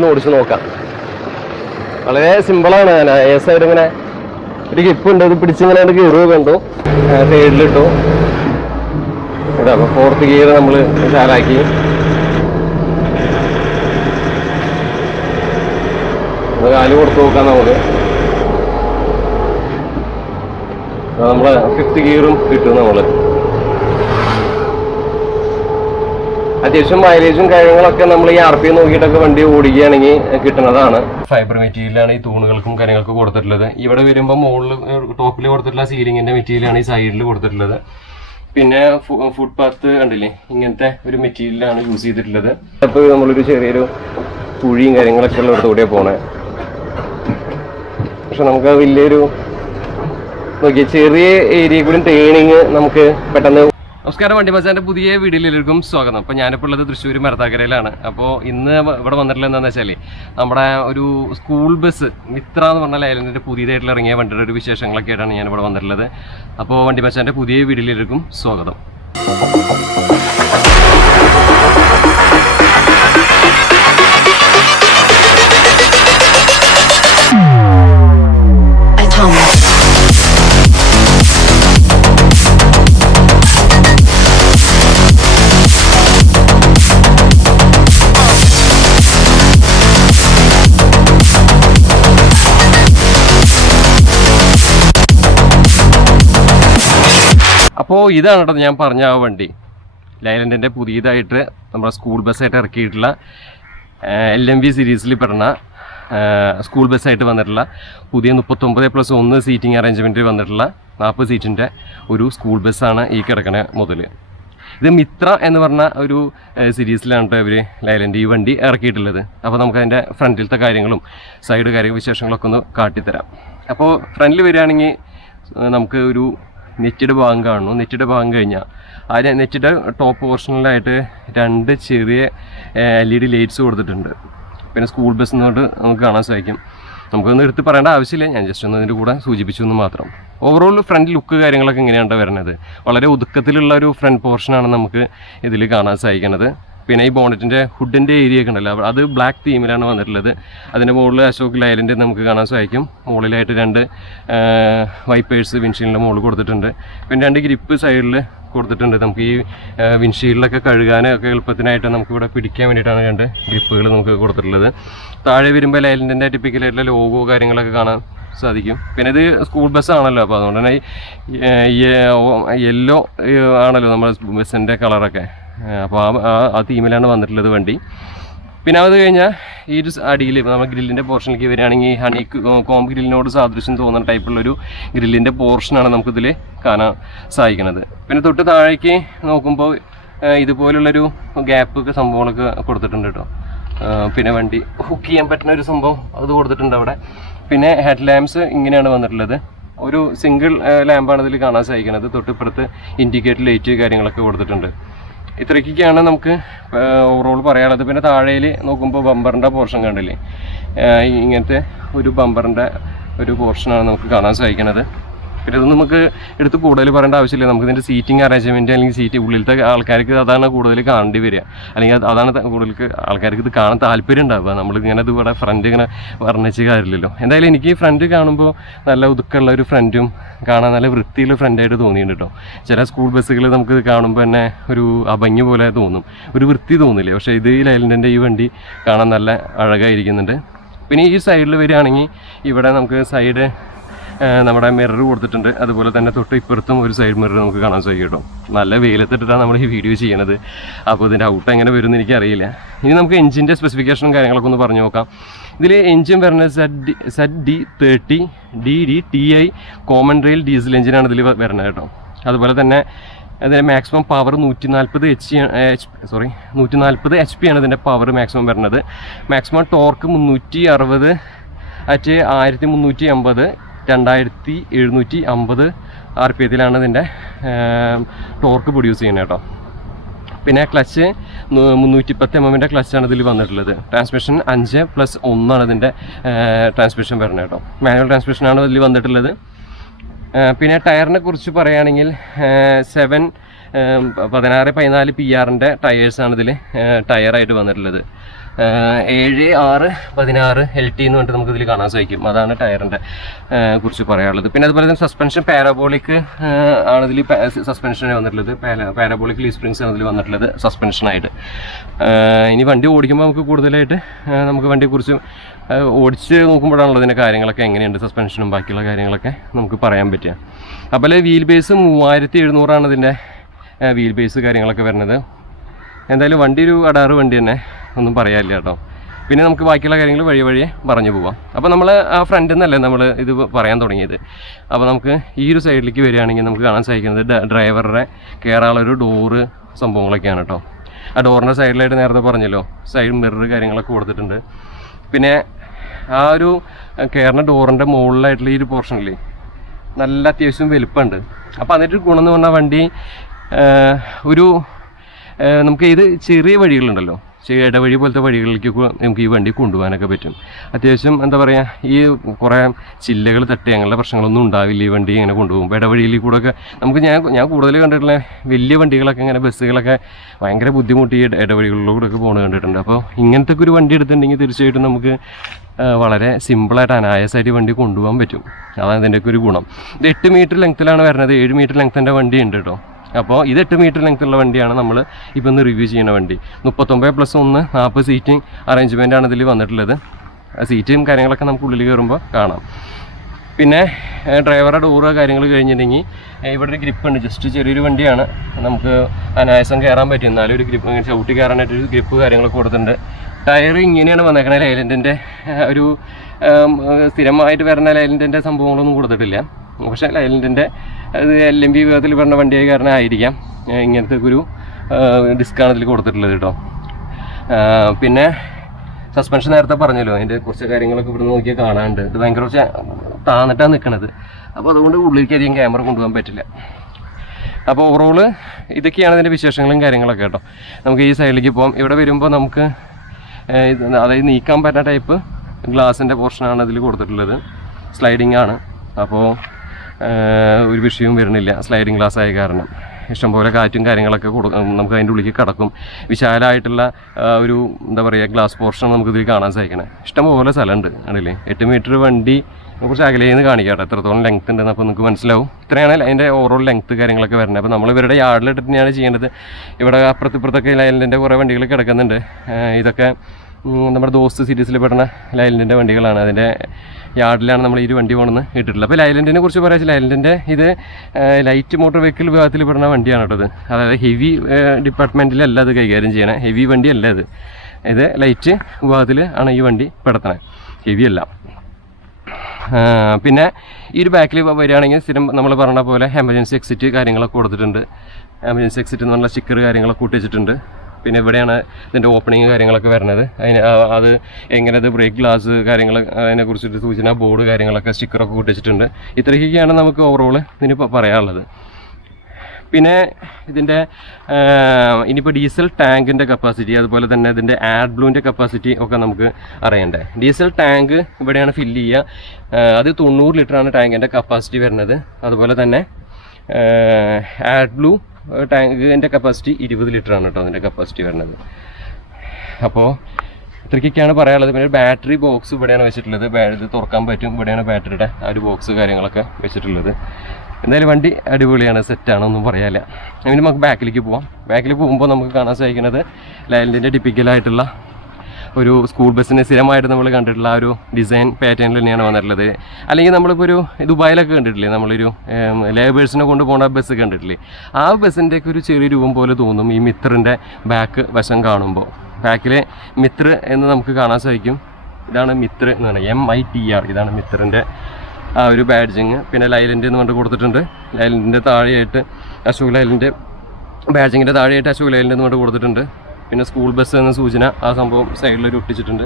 ഓടിച്ചു നോക്കാം. വളരെ സിമ്പിളാണ്. ഞാൻ സൈഡ് ഇങ്ങനെ ഒരു ഗ്രിപ്പ് ഉണ്ട്, ഇത് പിടിച്ചിങ്ങനെ കയറുക കണ്ടു, സൈഡിലിട്ടു. ഇതാ ഫോർത്ത് ഗിയർ നമ്മൾ ചാലാക്കി. കാല് കൊടുത്തു നോക്കാം. നമ്മള് ഫിഫ്ത്ത് ഗിയറും കിട്ടും. നമ്മള് അത്യാവശ്യം മൈലേജും കാര്യങ്ങളൊക്കെ നമ്മൾ ഈ RP നോക്കിയിട്ടൊക്കെ വണ്ടി ഓടിക്കുകയാണെങ്കിൽ കിട്ടുന്നതാണ്. ഫൈബർ മെറ്റീരിയലാണ് ഈ തൂണുകൾക്കും കാര്യങ്ങൾക്കും കൊടുത്തിട്ടുള്ളത്. ഇവിടെ വരുമ്പോൾ മുകളിൽ ടോപ്പിൽ കൊടുത്തിട്ടുള്ള സീലിങ്ങിന്റെ മെറ്റീരിയലാണ് ഈ സൈഡിൽ കൊടുത്തിട്ടുള്ളത്. പിന്നെ ഫുട്പാത്ത് കണ്ടില്ലേ, ഇങ്ങനത്തെ ഒരു മെറ്റീരിയലാണ് യൂസ് ചെയ്തിട്ടുള്ളത്. അപ്പോൾ നമ്മളൊരു ചെറിയൊരു കുഴിയും കാര്യങ്ങളൊക്കെ ഉള്ളിടത്തുകൂടിയാണ് പോണേ. പക്ഷെ നമുക്ക് വലിയൊരു നോക്കിയ ചെറിയ ഏരിയ കൂടി ടേണിങ് നമുക്ക് പെട്ടെന്ന്. നമസ്കാരം, വണ്ടി ബസാറിന്റെ പുതിയ വീഡിയോയിലേക്കും സ്വാഗതം. അപ്പോൾ ഞാനിപ്പോൾ ഉള്ളത് തൃശ്ശൂർ മരത്താക്കരയിലാണ്. അപ്പോൾ ഇന്ന് ഇവിടെ വന്നിട്ടുള്ളത് എന്താണെന്ന് വെച്ചാൽ നമ്മുടെ ഒരു സ്കൂൾ ബസ് മിത്ര എന്ന് പറഞ്ഞ ലൈലൻഡിന്റെ പുതിയതായിട്ടുള്ള ഇറങ്ങിയ വണ്ടിയുടെ ഒരു വിശേഷങ്ങളൊക്കെ ആയിട്ടാണ് ഞാൻ ഇവിടെ വന്നിട്ടുള്ളത്. അപ്പോൾ വണ്ടി ബസാറിന്റെ പുതിയ വീഡിയോയിലേക്കും സ്വാഗതം. അപ്പോൾ ഇതാണ് കേട്ടോ ഞാൻ പറഞ്ഞ ആ വണ്ടി, ലൈലൻഡിൻ്റെ പുതിയതായിട്ട് നമ്മുടെ സ്കൂൾ ബസ്സായിട്ട് ഇറക്കിയിട്ടുള്ള LMV സീരീസിൽ പെടുന്ന സ്കൂൾ ബസ്സായിട്ട് വന്നിട്ടുള്ള പുതിയ 39+1 സീറ്റിംഗ് അറേഞ്ച്മെൻറ്റിൽ വന്നിട്ടുള്ള 40 സീറ്റിൻ്റെ ഒരു സ്കൂൾ ബസ്സാണ് ഈ കിടക്കണ മുതൽ. ഇത് മിത്ര എന്ന് പറഞ്ഞ ഒരു സീരീസിലാണ് കേട്ടോ ഇവർ ലൈലൻഡ് ഈ വണ്ടി ഇറക്കിയിട്ടുള്ളത്. അപ്പോൾ നമുക്ക് അതിൻ്റെ ഫ്രണ്ടിലത്തെ കാര്യങ്ങളും സൈഡ് വിശേഷങ്ങളൊക്കെ ഒന്ന് കാട്ടിത്തരാം. അപ്പോൾ ഫ്രണ്ടിൽ വരികയാണെങ്കിൽ നമുക്ക് ഒരു നെറ്റിയുടെ ഭാഗം കാണുന്നു. നെറ്റിയുടെ ഭാഗം കഴിഞ്ഞാൽ ആ നെറ്റിയുടെ ടോപ്പ് പോർഷനിലായിട്ട് 2 ചെറിയ LED ലൈറ്റ്സ് കൊടുത്തിട്ടുണ്ട്. പിന്നെ സ്കൂൾ ബസ് എന്നോട്ട് നമുക്ക് കാണാൻ സാധിക്കും. നമുക്കൊന്നും എടുത്ത് പറയേണ്ട ആവശ്യമില്ല, ഞാൻ ജസ്റ്റ് ഒന്ന് അതിൻ്റെ കൂടെ സൂചിപ്പിച്ചു എന്ന് മാത്രം. ഓവറോൾ ഫ്രണ്ട് ലുക്ക് കാര്യങ്ങളൊക്കെ എങ്ങനെയാണ് വരുന്നത്, വളരെ ഒതുക്കത്തിലുള്ള ഒരു ഫ്രണ്ട് പോർഷനാണ് നമുക്ക് ഇതിൽ കാണാൻ സാധിക്കുന്നത്. പിന്നെ ഈ ബോണറ്റിൻ്റെ ഹുഡിൻ്റെ ഏരിയ ഒക്കെ ഉണ്ടല്ലോ, അത് ബ്ലാക്ക് തീമിലാണ് വന്നിട്ടുള്ളത്. അതിൻ്റെ മുകളിൽ അശോക് ലൈലൻഡ് നമുക്ക് കാണാൻ സാധിക്കും. മുകളിലായിട്ട് 2 വൈപ്പേഴ്സ് വിൻഷീൽഡിൻ്റെ മുകളിൽ കൊടുത്തിട്ടുണ്ട്. പിന്നെ 2 ഗ്രിപ്പ് സൈഡിൽ കൊടുത്തിട്ടുണ്ട്. നമുക്ക് ഈ വിൻഷീൽഡിലൊക്കെ കഴുകാനൊക്കെ എളുപ്പത്തിനായിട്ട് നമുക്കിവിടെ പിടിക്കാൻ വേണ്ടിയിട്ടാണ് 2 ഗ്രിപ്പുകൾ നമുക്ക് കൊടുത്തിട്ടുള്ളത്. താഴെ വരുമ്പോൾ ലൈലൻഡിൻ്റെ ടിപ്പിക്കലായിട്ടുള്ള ലോഗോ കാര്യങ്ങളൊക്കെ കാണാൻ സാധിക്കും. പിന്നെ ഇത് സ്കൂൾ ബസ്സാണല്ലോ, അപ്പോൾ അതുകൊണ്ട് തന്നെ യെല്ലോ ആണല്ലോ നമ്മുടെ ബസ്സിൻ്റെ കളറൊക്കെ. അപ്പോൾ ആ തീമിലാണ് വന്നിട്ടുള്ളത് വണ്ടി. പിന്നെ അത് കഴിഞ്ഞാൽ ഈ ഒരു അടിയിൽ നമ്മൾ ഗ്രില്ലിൻ്റെ പോർഷനിലേക്ക് വരികയാണെങ്കിൽ ഹണി കോം ഗ്രില്ലിനോട് സാദൃശ്യം തോന്നുന്ന ടൈപ്പുള്ളൊരു ഗ്രില്ലിൻ്റെ പോർഷനാണ് നമുക്കിതിൽ കാണാൻ സാധിക്കുന്നത്. പിന്നെ തൊട്ട് താഴേക്ക് നോക്കുമ്പോൾ ഇതുപോലുള്ളൊരു ഗ്യാപ്പ് സംഭവങ്ങളൊക്കെ കൊടുത്തിട്ടുണ്ട് കേട്ടോ. പിന്നെ വണ്ടി ഹുക്ക് ചെയ്യാൻ പറ്റുന്ന ഒരു സംഭവം അത് കൊടുത്തിട്ടുണ്ട് അവിടെ. പിന്നെ ഹെഡ് ലാമ്പ്സ് ഇങ്ങനെയാണ് വന്നിട്ടുള്ളത്. ഒരു സിംഗിൾ ലാമ്പാണ് ഇതിൽ കാണാൻ സാധിക്കുന്നത്. തൊട്ടിപ്പുറത്ത് ഇൻഡിക്കേറ്റർ ലൈറ്റ് കാര്യങ്ങളൊക്കെ കൊടുത്തിട്ടുണ്ട്. ഇത്രയ്ക്കൊക്കെയാണ് നമുക്ക് ഓവറോൾ പറയാനുള്ളത്. പിന്നെ താഴേൽ നോക്കുമ്പോൾ ബമ്പറിൻ്റെ പോർഷൻ കണ്ടില്ലേ, ഇങ്ങനത്തെ ഒരു ബമ്പറിൻ്റെ ഒരു പോർഷനാണ് നമുക്ക് കാണാൻ സാധിക്കുന്നത്. പിന്നെ ഇതൊന്നും നമുക്ക് എടുത്ത് കൂടുതൽ പറയേണ്ട ആവശ്യമില്ല. നമുക്ക് ഇതിൻ്റെ സീറ്റിംഗ് അറേഞ്ച്മെൻറ്റ് അല്ലെങ്കിൽ സീറ്റ് ഉള്ളിലത്തെ ആൾക്കാർക്ക് അതാണ് കൂടുതൽ കാണേണ്ടി വരിക, അല്ലെങ്കിൽ അതാണ് കൂടുതൽ ആൾക്കാർക്ക് ഇത് കാണാൻ താല്പര്യം ഉണ്ടാവുക. നമ്മളിങ്ങനെ ഇത് ഇവിടെ ഫ്രണ്ട് ഇങ്ങനെ വർണ്ണിച്ച് കാര്യമില്ലല്ലോ. എന്തായാലും എനിക്ക് ഫ്രണ്ട് കാണുമ്പോൾ നല്ല ഒതുക്കമുള്ള ഒരു ഫ്രണ്ടും കാണാൻ നല്ല വൃത്തിയുള്ള ഫ്രണ്ടായിട്ട് തോന്നിയിട്ടുണ്ട് കേട്ടോ. ചില സ്കൂൾ ബസ്സുകൾ നമുക്ക് കാണുമ്പോൾ തന്നെ ഒരു അഭംഗി പോലെ തോന്നും, ഒരു വൃത്തി തോന്നില്ലേ. പക്ഷേ ഇത് ലൈലൻഡിൻ്റെ ഈ വണ്ടി കാണാൻ നല്ല അഴകായിരിക്കുന്നുണ്ട്. പിന്നെ ഈ സൈഡിൽ വരികയാണെങ്കിൽ ഇവിടെ നമുക്ക് സൈഡ് നമ്മുടെ മിറർ കൊടുത്തിട്ടുണ്ട്. അതുപോലെ തന്നെ തൊട്ട് ഇപ്പുറത്തും ഒരു സൈഡ് മിറർ നമുക്ക് കാണാൻ സാധിക്കും കേട്ടോ. നല്ല വെയിലത്തിട്ടിട്ടാണ് നമ്മൾ ഈ വീഡിയോ ചെയ്യണത്. അപ്പോൾ ഇതിൻ്റെ ഔട്ട് എങ്ങനെ വരുമെന്ന് എനിക്കറിയില്ല. ഇനി നമുക്ക് എഞ്ചിൻ്റെ സ്പെസിഫിക്കേഷനും കാര്യങ്ങളൊക്കെ ഒന്ന് പറഞ്ഞു നോക്കാം. ഇതിൽ എഞ്ചിൻ വരുന്നത് ZD30 DD TI common rail diesel എഞ്ചിനാണ് ഇതിൽ വരുന്നത് കേട്ടോ. അതുപോലെ തന്നെ അതിൻ്റെ മാക്സിമം പവർ 140 HP ആണ് ഇതിൻ്റെ പവർ മാക്സിമം വരുന്നത്. മാക്സിമം ടോർക്ക് 360 അറ്റ് 1350 2750 RPM ഇതിൻ്റെ ടോർക്ക് പ്രൊഡ്യൂസ് ചെയ്യുന്നത് കേട്ടോ. പിന്നെ ക്ലച്ച് 310 mm ക്ലച്ചാണ് ഇതിൽ വന്നിട്ടുള്ളത്. ട്രാൻസ്മിഷൻ 5+1 ഇതിൻ്റെ ട്രാൻസ്മിഷൻ വരുന്നത് കേട്ടോ. മാനുവൽ ട്രാൻസ്മിഷനാണ് ഇതിൽ വന്നിട്ടുള്ളത്. പിന്നെ ടയറിനെ കുറിച്ച് പറയുകയാണെങ്കിൽ 7 16-14 PR-ൻ്റെ ടയേഴ്സാണ് ഇതിൽ ടയറായിട്ട് വന്നിട്ടുള്ളത്. 7-6-16 LT എന്ന് പറഞ്ഞിട്ട് നമുക്കിതിൽ കാണാൻ സാധിക്കും. അതാണ് ടയറിൻ്റെ കുറിച്ച് പറയാനുള്ളത്. പിന്നെ അതുപോലെ തന്നെ സസ്പെൻഷൻ പാരാബോളിക് ആണ് ഇതിൽ സസ്പെൻഷനാണ് വന്നിട്ടുള്ളത്. പാരാബോളിക് ലീ സ്പ്രിങ്സ് ആണ് ഇതിൽ വന്നിട്ടുള്ളത് സസ്പെൻഷനായിട്ട്. ഇനി വണ്ടി ഓടിക്കുമ്പോൾ നമുക്ക് കൂടുതലായിട്ട് നമുക്ക് വണ്ടിയെക്കുറിച്ച് ഓടിച്ച് നോക്കുമ്പോഴാണല്ലോ ഇതിൻ്റെ കാര്യങ്ങളൊക്കെ എങ്ങനെയുണ്ട്, സസ്പെൻഷനും ബാക്കിയുള്ള കാര്യങ്ങളൊക്കെ നമുക്ക് പറയാൻ പറ്റുക. അതുപോലെ വീൽ ബേസ് 3700 ഇതിൻ്റെ വീൽ ബേസ് കാര്യങ്ങളൊക്കെ വരുന്നത്. എന്തായാലും വണ്ടി ഒരു അടാറ് വണ്ടി തന്നെ, ഒന്നും പറയാനില്ല കേട്ടോ. പിന്നെ നമുക്ക് ബാക്കിയുള്ള കാര്യങ്ങൾ വഴിയെ പറഞ്ഞു പോവാം. അപ്പോൾ നമ്മൾ ആ ഫ്രണ്ടിൽ നിന്നല്ലേ നമ്മൾ ഇത് പറയാൻ തുടങ്ങിയത്. അപ്പോൾ നമുക്ക് ഈ ഒരു സൈഡിലേക്ക് വരികയാണെങ്കിൽ നമുക്ക് കാണാൻ സാധിക്കുന്നത് ഡ്രൈവറുടെ കയറാനുള്ളൊരു ഡോറ് സംഭവങ്ങളൊക്കെയാണ് കേട്ടോ. ആ ഡോറിൻ്റെ സൈഡിലായിട്ട് നേരത്തെ പറഞ്ഞല്ലോ സൈഡ് മിറർ കാര്യങ്ങളൊക്കെ കൊടുത്തിട്ടുണ്ട്. പിന്നെ ആ ഒരു കയറുന്ന ഡോറിൻ്റെ മുകളിലായിട്ടുള്ള ഈ ഒരു പോർഷനിൽ നല്ല അത്യാവശ്യം വലുപ്പമുണ്ട്. അപ്പോൾ അതിൻ്റെ ഒരു ഗുണം എന്ന് പറഞ്ഞാൽ വണ്ടി ഒരു നമുക്ക് ഇത് ചെറിയ വഴികളുണ്ടല്ലോ, ഇടവഴി പോലത്തെ വഴികളിലേക്ക് നമുക്ക് ഈ വണ്ടി കൊണ്ടുപോകാനൊക്കെ പറ്റും. അത്യാവശ്യം എന്താ പറയുക, ഈ കുറേ ചില്ലകൾ തട്ടി അങ്ങനെയുള്ള പ്രശ്നങ്ങളൊന്നും ഉണ്ടാവില്ല ഈ വണ്ടി ഇങ്ങനെ കൊണ്ടുപോകുമ്പോൾ. ഇടവഴിയിൽ കൂടെ ഒക്കെ നമുക്ക് ഞാൻ കൂടുതൽ കണ്ടിട്ടുള്ള വലിയ വണ്ടികളൊക്കെ ഇങ്ങനെ ബസ്സുകളൊക്കെ ഭയങ്കര ബുദ്ധിമുട്ടി ഇടവഴികളിലൂടെ ഒക്കെ പോകുന്നത് കണ്ടിട്ടുണ്ട്. അപ്പോൾ ഇങ്ങനത്തെ ഒരു വണ്ടി എടുത്തിട്ടുണ്ടെങ്കിൽ തീർച്ചയായിട്ടും നമുക്ക് വളരെ സിമ്പിളായിട്ട് അനായാസമായിട്ട് വണ്ടി കൊണ്ടുപോകാൻ പറ്റും. അതാണ് ഇതിൻ്റെയൊക്കെ ഒരു ഗുണം. ഇത് 8 മീറ്റർ ലെങ്ത്തിലാണ് വരുന്നത്. 7 മീറ്റർ ലെങ്ത്തിൻ്റെ വണ്ടി ഉണ്ട് കേട്ടോ. അപ്പോൾ ഇത് 8 മീറ്റർ ലെങ്ത്തുള്ള വണ്ടിയാണ് നമ്മൾ ഇപ്പോൾ ഒന്ന് റിവ്യൂ ചെയ്യുന്ന വണ്ടി. 39+1 40 സീറ്റിംഗ് അറേഞ്ച്മെൻറ്റാണ് ഇതിൽ വന്നിട്ടുള്ളത്. സീറ്റും കാര്യങ്ങളൊക്കെ നമുക്ക് ഉള്ളിൽ കയറുമ്പോൾ കാണാം. പിന്നെ ഡ്രൈവറുടെ ഡോറ് കാര്യങ്ങൾ കഴിഞ്ഞിട്ടുണ്ടെങ്കിൽ ഇവിടെ ഒരു ഗ്രിപ്പ് ഉണ്ട്. ജസ്റ്റ് ചെറിയൊരു വണ്ടിയാണ്, നമുക്ക് അനായാസം കയറാൻ പറ്റും. എന്നാലും ഒരു ഗ്രിപ്പ് ചവിട്ടി കയറാനായിട്ടൊരു ഗ്രിപ്പ് കാര്യങ്ങളൊക്കെ കൊടുത്തിട്ടുണ്ട്. ടയർ ഇങ്ങനെയാണ് വന്നേക്കണത്. ലൈലൻഡിൻ്റെ ഒരു സ്ഥിരമായിട്ട് വരുന്ന ലൈലൻഡിൻ്റെ സംഭവങ്ങളൊന്നും കൊടുത്തിട്ടില്ല. പക്ഷേ ലൈലൻഡിൻ്റെ അത് LMP വിഭാഗത്തിൽ പറഞ്ഞ വണ്ടിയായ കാരണം ആയിരിക്കാം ഇങ്ങനത്തെ ഒരു ഡിസ്കാണ് ഇതിൽ കൊടുത്തിട്ടുള്ളത് കേട്ടോ. പിന്നെ സസ്പെൻഷൻ നേരത്തെ പറഞ്ഞല്ലോ, അതിൻ്റെ കുറച്ച് കാര്യങ്ങളൊക്കെ ഇവിടെ നോക്കിയാൽ കാണാനുണ്ട്. ഇത് ഭയങ്കര കുറച്ച് താന്നിട്ടാണ് നിൽക്കുന്നത്. അപ്പോൾ അതുകൊണ്ട് ഉള്ളിലേക്ക് അധികം ക്യാമറ കൊണ്ടുപോകാൻ പറ്റില്ല. അപ്പോൾ ഓവറോള് ഇതൊക്കെയാണ് ഇതിൻ്റെ വിശേഷങ്ങളും കാര്യങ്ങളൊക്കെ കേട്ടോ. നമുക്ക് ഈ സൈഡിലേക്ക് പോകാം. ഇവിടെ വരുമ്പോൾ നമുക്ക് അതായത് നീക്കാൻ പറ്റുന്ന ടൈപ്പ് ഗ്ലാസിൻ്റെ പോർഷനാണ് ഇതിൽ കൊടുത്തിട്ടുള്ളത്. സ്ലൈഡിങ് ആണ്. അപ്പോൾ ഒരു വിഷയവും വരുന്നില്ല സ്ലൈഡിങ് ഗ്ലാസ് ആയ കാരണം. ഇഷ്ടംപോലെ കാറ്റും കാര്യങ്ങളൊക്കെ നമുക്ക് അതിൻ്റെ ഉള്ളിലേക്ക് കിടക്കും. വിശാലമായിട്ടുള്ള ഒരു എന്താ പറയുക ഗ്ലാസ് പോർഷൻ നമുക്കിതിൽ കാണാൻ സാധിക്കണം. ഇഷ്ടംപോലെ സ്ഥലമുണ്ട് ആണല്ലേ. 8 മീറ്റർ വണ്ടി കുറച്ച് അകലേന്ന് കാണിക്കാം എത്രത്തോളം ലെങ്ത് ഉണ്ടെന്ന്. അപ്പോൾ നിങ്ങൾക്ക് മനസ്സിലാവും. ഇത്രയാണ് അതിൻ്റെ ഓവറോൾ ലെങ്ത്ത് കാര്യങ്ങളൊക്കെ വരുന്നത്. അപ്പോൾ നമ്മൾ ഇവരുടെ യാർഡിലിട്ട് തന്നെയാണ് ചെയ്യേണ്ടത്. ഇവിടെ അപ്പുറത്തിപ്പുറത്തൊക്കെ ലൈലൻഡിൻ്റെ കുറേ വണ്ടികൾ കിടക്കുന്നുണ്ട്. ഇതൊക്കെ നമ്മുടെ ദോസ്ത് സീരീസിൽ പെടുന്ന ലൈലൻഡിൻ്റെ വണ്ടികളാണ്. അതിൻ്റെ യാർഡിലാണ് നമ്മൾ ഈ വണ്ടി പോകണമെന്ന് ഇട്ടിട്ടുള്ളത്. അപ്പോൾ ലൈലൻഡിനെ കുറിച്ച് പറയാം. ലൈലൻഡിൻ്റെ ഇത് ലൈറ്റ് മോട്ടോർ വെഹിക്കിൾ വിഭാഗത്തിൽ പെടുന്ന വണ്ടിയാണ് കേട്ടോ. അതായത് ഹെവി ഡിപ്പാർട്ട്മെൻറ്റിലല്ല അത് കൈകാര്യം ചെയ്യണേ. ഹെവി വണ്ടിയല്ല ഇത് ലൈറ്റ് വിഭാഗത്തിൽ ആണ് ഈ വണ്ടി പെടുത്തണേ, ഹെവി അല്ല. പിന്നെ ഈ ഒരു ബാക്കിൽ വരികയാണെങ്കിൽ സ്ഥിരം നമ്മൾ പറഞ്ഞ പോലെ എമർജൻസി എക്സിറ്റ് കാര്യങ്ങളൊക്കെ കൊടുത്തിട്ടുണ്ട്. എമർജൻസി എക്സിറ്റ് എന്ന് പറഞ്ഞ സ്റ്റിക്കർ കാര്യങ്ങളൊക്കെ കൂട്ടിച്ചിട്ടുണ്ട്. പിന്നെ ഇവിടെയാണ് ഇതിൻ്റെ ഓപ്പണിങ് കാര്യങ്ങളൊക്കെ വരുന്നത്. അത് എങ്ങനെ ഇത് ബ്രേക്ക് ഗ്ലാസ് കാര്യങ്ങൾ അതിനെക്കുറിച്ചിട്ട് സൂചന ബോർഡ് കാര്യങ്ങളൊക്കെ സ്റ്റിക്കറൊക്കെ കൂട്ടിച്ചിട്ടുണ്ട്. ഇത്രയൊക്കെയാണ് നമുക്ക് ഓവറോൾ ഇതിന് പറയാനുള്ളത്. പിന്നെ ഇതിൻ്റെ ഇനിയിപ്പോൾ ഡീസൽ ടാങ്കിൻ്റെ കപ്പാസിറ്റി, അതുപോലെ തന്നെ ഇതിൻ്റെ ആഡ് ബ്ലൂവിൻ്റെ കപ്പാസിറ്റി ഒക്കെ നമുക്ക് അറിയണ്ടേ. ഡീസൽ ടാങ്ക് ഇവിടെയാണ് ഫില്ല് ചെയ്യുക. അത് 90 ലിറ്ററാണ് ടാങ്കിൻ്റെ കപ്പാസിറ്റി വരുന്നത്. അതുപോലെ തന്നെ ആഡ് ബ്ലൂ ടാങ്കിൻ്റെ കപ്പാസിറ്റി 20 ലിറ്ററാണ് കേട്ടോ അതിൻ്റെ കപ്പാസിറ്റി വരുന്നത്. അപ്പോൾ ഇത്രയ്ക്കൊക്കെയാണ് പറയാനുള്ളത്. പിന്നെ ബാറ്ററി ബോക്സ് ഇവിടെയാണ് വെച്ചിട്ടുള്ളത്. ഇത് തുറക്കാൻ പറ്റും. ഇവിടെയാണ് ബാറ്ററിയുടെ ആ ഒരു ബോക്സ് കാര്യങ്ങളൊക്കെ വെച്ചിട്ടുള്ളത്. എന്തായാലും വണ്ടി അടിപൊളിയാണ്, സെറ്റാണ്, ഒന്നും പറയാനില്ല. അങ്ങനെ നമുക്ക് ബാക്കിലേക്ക് പോവാം. ബാക്കിൽ പോകുമ്പോൾ നമുക്ക് കാണാൻ സാധിക്കുന്നത് ലൈലൻഡിൻ്റെ ടിപ്പിക്കലായിട്ടുള്ള ഒരു സ്കൂൾ ബസ്സിന് സ്ഥിരമായിട്ട് നമ്മൾ കണ്ടിട്ടുള്ള ആ ഒരു ഡിസൈൻ പാറ്റേണിൽ തന്നെയാണ് വന്നിട്ടുള്ളത്. അല്ലെങ്കിൽ നമ്മളിപ്പോൾ ഒരു ദുബായിലൊക്കെ കണ്ടിട്ടില്ലേ, നമ്മളൊരു ലേബേഴ്സിനെ കൊണ്ടുപോകുന്ന ബസ് കണ്ടിട്ടില്ലേ, ആ ബസ്സിൻ്റെയൊക്കെ ഒരു ചെറിയ രൂപം പോലെ തോന്നും ഈ മിത്രൻ്റെ ബാക്ക് വശം കാണുമ്പോൾ. ബാക്കിലെ മിത്ര എന്ന് നമുക്ക് കാണാൻ സാധിക്കും. ഇതാണ് മിത്ര എന്ന് പറയുന്നത്, MITR. ഇതാണ് മിത്രൻ്റെ ആ ഒരു ബാഡ്ജിങ്. പിന്നെ ലൈലൻഡ് എന്ന് പറഞ്ഞിട്ട് കൊടുത്തിട്ടുണ്ട്. ലൈലൻഡിൻ്റെ താഴെയായിട്ട് അശോക് ലൈലൻഡ് ബാഡ്ജിങ്ങിൻ്റെ താഴെയായിട്ട് അശോക് ലൈലൻഡ് എന്ന് പറഞ്ഞിട്ട് കൊടുത്തിട്ടുണ്ട്. പിന്നെ സ്കൂൾ ബസ് എന്ന സൂചന ആ സംഭവം സൈഡിലൊരു ഒട്ടിച്ചിട്ടുണ്ട്.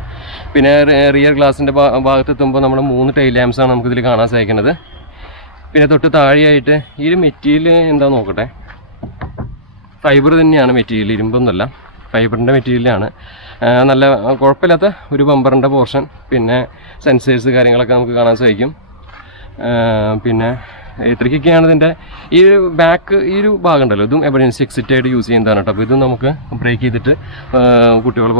പിന്നെ റിയർ ഗ്ലാസിൻ്റെ ഭാഗത്തെത്തുമ്പോൾ നമ്മൾ 3 ടൈൽ ലാംപ്സാണ് നമുക്കിതിൽ കാണാൻ സാധിക്കുന്നത്. പിന്നെ തൊട്ട് താഴെയായിട്ട് ഈ ഒരു മെറ്റീരിയൽ എന്താ നോക്കട്ടെ, ഫൈബർ തന്നെയാണ് മെറ്റീരിയൽ, ഇരുമ്പൊന്നുമല്ല, ഫൈബറിൻ്റെ മെറ്റീരിയലാണ്. നല്ല കുഴപ്പമില്ലാത്ത ഒരു ബമ്പറിൻ്റെ പോർഷൻ. പിന്നെ സെൻസേഴ്സ് കാര്യങ്ങളൊക്കെ നമുക്ക് കാണാൻ സാധിക്കും. പിന്നെ ഇത്രയ്ക്കൊക്കെയാണ് ഇതിൻ്റെ ഈ ഒരു ബാക്ക് ഈ ഒരു ഭാഗം ഉണ്ടല്ലോ, ഇതും എമർജൻസി എക്സിറ്റ് ആയിട്ട് യൂസ് ചെയ്യുന്നതാണ് കേട്ടോ. അപ്പോൾ ഇത് നമുക്ക് ബ്രേക്ക് ചെയ്തിട്ട് കുട്ടികൾ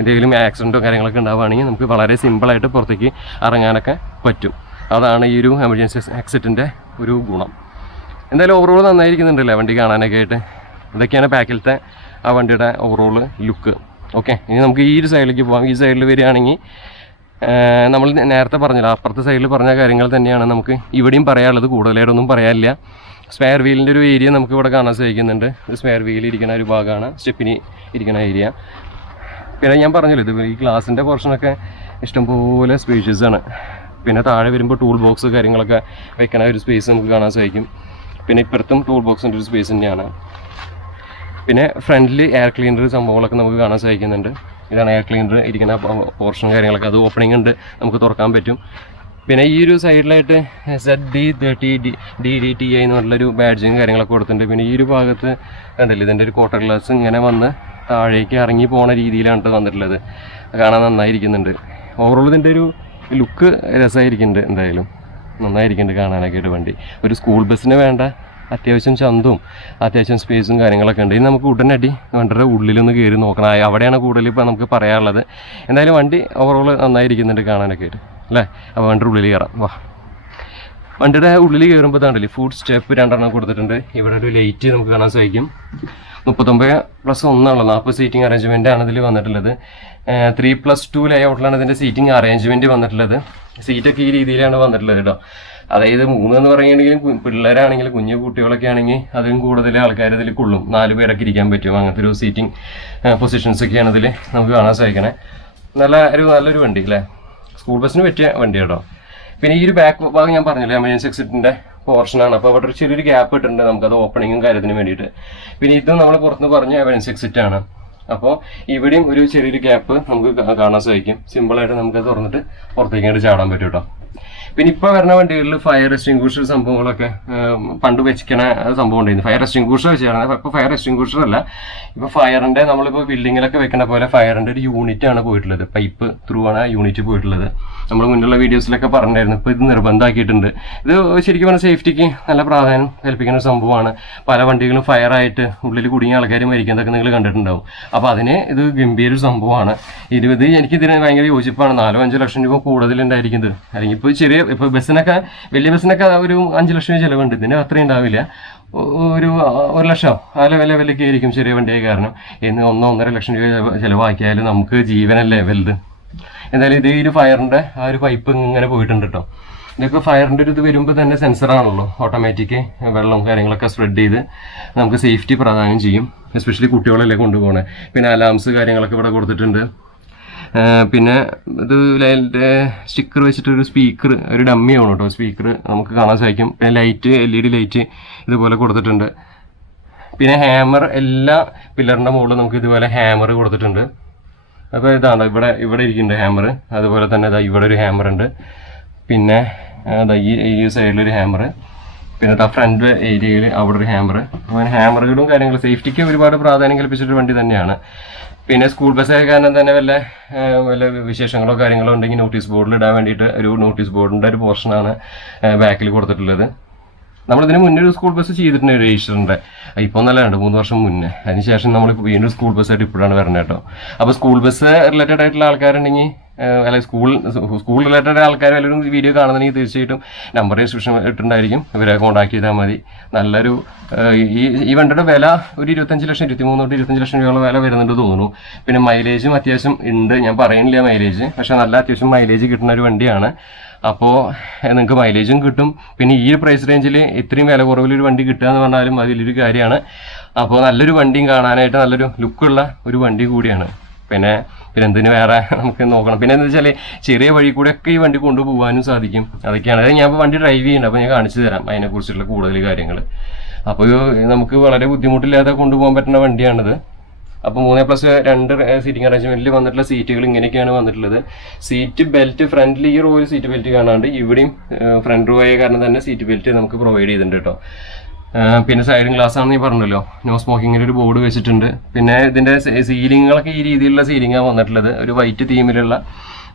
എന്തെങ്കിലും ആക്സിഡൻറ്റോ കാര്യങ്ങളൊക്കെ ഉണ്ടാവുകയാണെങ്കിൽ നമുക്ക് വളരെ സിമ്പിളായിട്ട് പുറത്തേക്ക് ഇറങ്ങാനൊക്കെ പറ്റും. അതാണ് ഈ ഒരു എമർജൻസി എക്സിറ്റിൻ്റെ ഒരു ഗുണം. എന്തായാലും ഓവറോൾ നന്നായിരിക്കുന്നുണ്ടല്ലേ വണ്ടി കാണാനൊക്കെ ആയിട്ട്. ഇതൊക്കെയാണ് ബാക്കിലത്തെ ആ വണ്ടിയുടെ ഓവറോൾ ലുക്ക്. ഓക്കെ, ഇനി നമുക്ക് ഈ ഒരു സൈഡിലേക്ക് പോകാം. ഈ സൈഡിൽ വരികയാണെങ്കിൽ നമ്മൾ നേരത്തെ പറഞ്ഞില്ല, അപ്പുറത്തെ സൈഡിൽ പറഞ്ഞ കാര്യങ്ങൾ തന്നെയാണ് നമുക്ക് ഇവിടെയും പറയാനുള്ളത്. കൂടുതലായിട്ടൊന്നും പറയാനില്ല. സ്പെയർ വീലിൻ്റെ ഒരു ഏരിയ നമുക്ക് ഇവിടെ കാണാൻ സാധിക്കുന്നുണ്ട്. ഒരു സ്പെയർ വീൽ ഇരിക്കുന്ന ഒരു ഭാഗമാണ്, സ്റ്റെപ്പിന് ഇരിക്കുന്ന ഏരിയ. പിന്നെ ഞാൻ പറഞ്ഞല്ലോ, ഇത് ഈ ഗ്ലാസിൻ്റെ പോർഷനൊക്കെ ഇഷ്ടംപോലെ സ്പേഷ്യസ് ആണ്. പിന്നെ താഴെ വരുമ്പോൾ ടൂൾ ബോക്സ് കാര്യങ്ങളൊക്കെ വെക്കണ ഒരു സ്പേസ് നമുക്ക് കാണാൻ സാധിക്കും. പിന്നെ ഇപ്പുറത്തും ടൂൾ ബോക്സിൻ്റെ ഒരു സ്പേസ് തന്നെയാണ്. പിന്നെ ഫ്രണ്ടിൽ എയർ ക്ലീനർ സംഭവങ്ങളൊക്കെ നമുക്ക് കാണാൻ സാധിക്കുന്നുണ്ട്. ഇതാണ് എയർ ക്ലീനർ ഇരിക്കുന്ന പോർഷൻ കാര്യങ്ങളൊക്കെ. അത് ഓപ്പണിംഗ് ഉണ്ട്, നമുക്ക് തുറക്കാൻ പറ്റും. പിന്നെ ഈ ഒരു സൈഡിലായിട്ട് ZD30DDTI എന്ന് പറഞ്ഞൊരു ബാഡ്ജിങ് കാര്യങ്ങളൊക്കെ കൊടുത്തിട്ടുണ്ട്. പിന്നെ ഈ ഒരു ഭാഗത്ത് കണ്ടില്ല, ഇതിൻ്റെ ഒരു ക്വാർട്ടർ ഗ്ലാസ് ഇങ്ങനെ വന്ന് താഴേക്ക് ഇറങ്ങി പോണ രീതിയിലാണ് വന്നിട്ടുള്ളത്. കാണാൻ നന്നായിരിക്കുന്നുണ്ട്. ഓവറോൾ ഇതിൻ്റെ ഒരു ലുക്ക് രസമായിരിക്കുന്നുണ്ട്. എന്തായാലും നന്നായിരിക്കുന്നുണ്ട് കാണാനൊക്കെ ആയിട്ട് വണ്ടി. ഒരു സ്കൂൾ ബസ്സിന് വേണ്ട അത്യാവശ്യം ചന്തവും അത്യാവശ്യം സ്പേസും കാര്യങ്ങളൊക്കെ ഉണ്ട്. ഇനി നമുക്ക് ഉടനടി വണ്ടിയുടെ ഉള്ളിലൊന്ന് കയറി നോക്കണം. അവിടെയാണ് കൂടുതൽ ഇപ്പോൾ നമുക്ക് പറയാനുള്ളത്. എന്തായാലും വണ്ടി ഓവറോൾ നന്നായിരിക്കുന്നുണ്ട് കാണാനൊക്കെ ആയിട്ട് അല്ലേ. അപ്പോൾ വണ്ടിയുടെ ഉള്ളിൽ കയറാം, വാ. വണ്ടിയുടെ ഉള്ളിൽ കയറുമ്പോൾ താണ്ടല്ലേ ഫുഡ് സ്റ്റെപ്പ് 2 കൊടുത്തിട്ടുണ്ട്. ഇവിടെ ഒരു ലൈറ്റ് നമുക്ക് കാണാൻ സാധിക്കും. 39+1 40 സീറ്റിംഗ് അറേഞ്ച്മെൻ്റ് ആണ് ഇതിൽ വന്നിട്ടുള്ളത്. 3+2 ലേഔട്ടിലാണ് ഇതിൻ്റെ സീറ്റിംഗ് അറേഞ്ച്മെൻറ്റ് വന്നിട്ടുള്ളത്. സീറ്റൊക്കെ ഈ രീതിയിലാണ് വന്നിട്ടുള്ളത് കേട്ടോ. അതായത് 3 എന്ന് പറയുകയാണെങ്കിലും പിള്ളേരാണെങ്കിലും കുഞ്ഞു കുട്ടികളൊക്കെ ആണെങ്കിൽ അതിലും കൂടുതൽ ആൾക്കാർ ഇതിൽ കൊള്ളും. 4 പേരൊക്കെ ഇരിക്കാൻ പറ്റും. അങ്ങനത്തെ ഒരു സീറ്റിംഗ് പൊസിഷൻസ് ഒക്കെയാണ് ഇതിൽ നമുക്ക് കാണാൻ സാധിക്കണേ. നല്ലൊരു വണ്ടി അല്ലേ, സ്കൂൾ ബസ്സിന് പറ്റിയ വണ്ടി കേട്ടോ. പിന്നെ ഈ ഒരു ബാക്ക് ഭാഗം ഞാൻ പറഞ്ഞില്ലേ എമർജൻസി എക്സിറ്റിൻ്റെ പോർഷനാണ്. അപ്പോൾ അവിടെ ഒരു ചെറിയൊരു ഗ്യാപ്പ് ഇട്ടിട്ടുണ്ട് നമുക്കത് ഓപ്പണിങ്ങും കാര്യത്തിന് വേണ്ടിയിട്ട്. പിന്നെ ഇത് നമ്മൾ പുറത്തുനിന്ന് പറഞ്ഞ എമർജൻസി എക്സിറ്റ് ആണ്. അപ്പോൾ ഇവിടെയും ഒരു ചെറിയൊരു ഗ്യാപ്പ് നമുക്ക് കാണാൻ സാധിക്കും. സിമ്പിളായിട്ട് നമുക്കത് തുറന്നിട്ട് പുറത്തേക്കായിട്ട് ചാടാൻ പറ്റും കേട്ടോ. പിന്നെ ഇപ്പോൾ വരുന്ന വണ്ടികളിൽ ഫയർ എക്സ്റ്റിംഗ്വിഷർ സംഭവങ്ങളൊക്കെ പണ്ട് വെച്ചിക്കണ സംഭവം ഉണ്ടായിരുന്നു. ഫയർ എക്സ്റ്റിംഗ്വിഷർ വെച്ചാണ്. ഇപ്പോൾ ഫയർ എക്സ്റ്റിംഗ്വിഷർ അല്ല, ഇപ്പോൾ ഫയറിൻ്റെ നമ്മളിപ്പോൾ ബിൽഡിങ്ങിലൊക്കെ വെക്കുന്ന പോലെ ഫയറിൻ്റെ ഒരു യൂണിറ്റ് ആണ് പോയിട്ടുള്ളത്. പൈപ്പ് ത്രൂ ആണ് ആ യൂണിറ്റ് പോയിട്ടുള്ളത്. നമ്മൾ മുന്നുള്ള വീഡിയോസിലൊക്കെ പറഞ്ഞിട്ടുണ്ടായിരുന്നു. ഇപ്പോൾ ഇത് നിർബന്ധമാക്കിയിട്ടുണ്ട്. ഇത് ശരിക്കും പറഞ്ഞാൽ സേഫ്റ്റിക്ക് നല്ല പ്രാധാന്യം കൽപ്പിക്കുന്ന ഒരു സംഭവമാണ്. പല വണ്ടികളും ഫയറായിട്ട് ഉള്ളിൽ കുടുങ്ങിയ ആൾക്കാർ മരിക്കുന്നതൊക്കെ നിങ്ങൾ കണ്ടിട്ടുണ്ടാവും. അപ്പോൾ അതിന് ഇത് ഗംഭീര ഒരു സംഭവമാണ്. എനിക്കിതിന് ഭയങ്കര യോജിപ്പാണ്. 4-5 ലക്ഷം രൂപ കൂടുതലുണ്ടായിരിക്കുന്നത്. അല്ലെങ്കിൽ ഇപ്പോൾ ഇപ്പോൾ ബസ്സിനൊക്കെ വലിയ ബസ്സിനൊക്കെ ഒരു 5 ലക്ഷം രൂപ ചിലവുണ്ട്. ഇതിന് അത്രയും ഉണ്ടാവില്ല. ഒരു 1 ലക്ഷം ആ ലെവലൊക്കെ ആയിരിക്കും ചെറിയ വണ്ടിയായി. കാരണം 1-1.5 ലക്ഷം രൂപ ചിലവാക്കിയാലും നമുക്ക് ജീവനല്ലേ വലുത്. എന്തായാലും ഇത് ഈ ഒരു ഫയറിൻ്റെ ആ ഒരു പൈപ്പ് ഇങ്ങനെ പോയിട്ടുണ്ട് കേട്ടോ. ഇതൊക്കെ ഫയറിൻ്റെ ഒരു ഇത് വരുമ്പോൾ തന്നെ സെൻസറാണല്ലോ, ഓട്ടോമാറ്റിക് വെള്ളം കാര്യങ്ങളൊക്കെ സ്പ്രെഡ് ചെയ്ത് നമുക്ക് സേഫ്റ്റി പ്രദാനം ചെയ്യും. എസ്പെഷ്യലി കുട്ടികളല്ലേ കൊണ്ടുപോകണേ. പിന്നെ അലാംസ് കാര്യങ്ങളൊക്കെ ഇവിടെ കൊടുത്തിട്ടുണ്ട്. പിന്നെ ഇത് സ്റ്റിക്കർ വെച്ചിട്ടൊരു സ്പീക്കർ, ഒരു ഡമ്മിയാണ് കേട്ടോ സ്പീക്കർ നമുക്ക് കാണാൻ സാധിക്കും. പിന്നെ ലൈറ്റ് LED ലൈറ്റ് ഇതുപോലെ കൊടുത്തിട്ടുണ്ട്. പിന്നെ ഹാമർ എല്ലാ പില്ലറിൻ്റെ മുകളിൽ നമുക്ക് ഇതുപോലെ ഹാമർ കൊടുത്തിട്ടുണ്ട്. അപ്പോൾ ഇതാണ് ഇവിടെ ഇരിക്കുന്നുണ്ട് ഹാമർ. അതുപോലെ തന്നെ ഇവിടെ ഒരു ഹാമർ ഉണ്ട്. പിന്നെ ഈ സൈഡിലൊരു ഹാമർ. പിന്നെ ഫ്രണ്ട് ഏരിയയിൽ അവിടെ ഒരു ഹാമർ. അങ്ങനെ ഹാമറുകളും കാര്യങ്ങളും സേഫ്റ്റിക്ക് ഒരുപാട് പ്രാധാന്യം കൽപ്പിച്ചിട്ടൊരു വണ്ടി തന്നെയാണ്. പിന്നെ സ്കൂൾ ബസ്സായ കാരണം തന്നെ വല്ല വിശേഷങ്ങളോ കാര്യങ്ങളോ ഉണ്ടെങ്കിൽ നോട്ടീസ് ബോർഡിൽ ഇടാൻ വേണ്ടിയിട്ട് ഒരു നോട്ടീസ് ബോർഡിൻ്റെ ഒരു പോർഷനാണ് ബാക്കിൽ കൊടുത്തിട്ടുള്ളത്. നമ്മളിതിന് മുന്നേ ഒരു സ്കൂൾ ബസ് ചെയ്തിട്ടുണ്ട് രജിസ്റ്ററിൻ്റെ. ഇപ്പോൾ നല്ല 2-3 വർഷം മുന്നേ. അതിനുശേഷം നമ്മൾ വീണ്ടും സ്കൂൾ ബസ്സായിട്ട് ഇപ്പോഴാണ് വരുന്നത് കേട്ടോ. അപ്പോൾ സ്കൂൾ ബസ് റിലേറ്റഡ് ആയിട്ടുള്ള ആൾക്കാരുണ്ടെങ്കിൽ അല്ലെങ്കിൽ സ്കൂൾ റിലേറ്റഡ് ആൾക്കാർ വല്ലതും വീഡിയോ കാണുന്നുണ്ടെങ്കിൽ തീർച്ചയായിട്ടും നമ്പർ ഡിസ്ക്രിപ്ഷൻ ഇട്ടിട്ടുണ്ടായിരിക്കും. ഇവരെ കോൺടാക്ട് ചെയ്താൽ മതി. നല്ലൊരു ഈ വണ്ടിയുടെ വില ഒരു 23 തൊട്ട് 25 ലക്ഷം രൂപയോളം വില വരുന്നുണ്ട് തോന്നുന്നു. പിന്നെ മൈലേജും അത്യാവശ്യം ഉണ്ട്. ഞാൻ പറയുന്നില്ല മൈലേജ്, പക്ഷെ നല്ല അത്യാവശ്യം മൈലേജ് കിട്ടുന്ന ഒരു വണ്ടിയാണ്. അപ്പോൾ നിങ്ങൾക്ക് മൈലേജും കിട്ടും. പിന്നെ ഈ ഒരു പ്രൈസ് റേഞ്ചിൽ ഇത്രയും വില കുറവിലൊരു വണ്ടി കിട്ടുക എന്ന് പറഞ്ഞാലും അത് വലിയൊരു കാര്യമാണ്. അപ്പോൾ നല്ലൊരു വണ്ടിയും കാണാനായിട്ട് നല്ലൊരു ലുക്കുള്ള ഒരു വണ്ടി കൂടിയാണ്. പിന്നെ എന്തിന് വേറെ നമുക്ക് നോക്കണം. പിന്നെ എന്താ വെച്ചാൽ ചെറിയ വഴി കൂടെ ഒക്കെ ഈ വണ്ടി കൊണ്ടുപോകാനും സാധിക്കും. അതൊക്കെയാണ്. അതായത് ഞാൻ ഇപ്പോൾ വണ്ടി ഡ്രൈവ് ചെയ്യുന്നുണ്ട്. അപ്പോൾ ഞാൻ കാണിച്ചു തരാം അതിനെക്കുറിച്ചുള്ള കൂടുതൽ കാര്യങ്ങൾ. അപ്പോൾ നമുക്ക് വളരെ ബുദ്ധിമുട്ടില്ലാതെ കൊണ്ടുപോകാൻ പറ്റുന്ന വണ്ടിയാണിത്. അപ്പോൾ 3+2 സീറ്റിംഗ് അറേഞ്ച്മെന്റിൽ വന്നിട്ടുള്ള സീറ്റുകൾ ഇങ്ങനെയൊക്കെയാണ് വന്നിട്ടുള്ളത്. സീറ്റ് ബെൽറ്റ് ഫ്രണ്ടിൽ ഈ റോയിൽ സീറ്റ് ബെൽറ്റ് കാണാണ്ട് ഇവിടെയും ഫ്രണ്ട് റോ ആയ കാരണം തന്നെ സീറ്റ് ബെൽറ്റ് നമുക്ക് പ്രൊവൈഡ് ചെയ്തിട്ടുണ്ട് കേട്ടോ. പിന്നെ സൈഡിങ് ഗ്ലാസ് ആണെന്ന് ഞാൻ പറഞ്ഞല്ലോ. നോ സ്മോക്കിങ്ങിൻ്റെ ഒരു ബോർഡ് വെച്ചിട്ടുണ്ട്. പിന്നെ ഇതിൻ്റെ സീലിങ്ങുകളൊക്കെ ഈ രീതിയിലുള്ള സീലിംഗാണ് വന്നിട്ടുള്ളത്. ഒരു വൈറ്റ് തീമിലുള്ള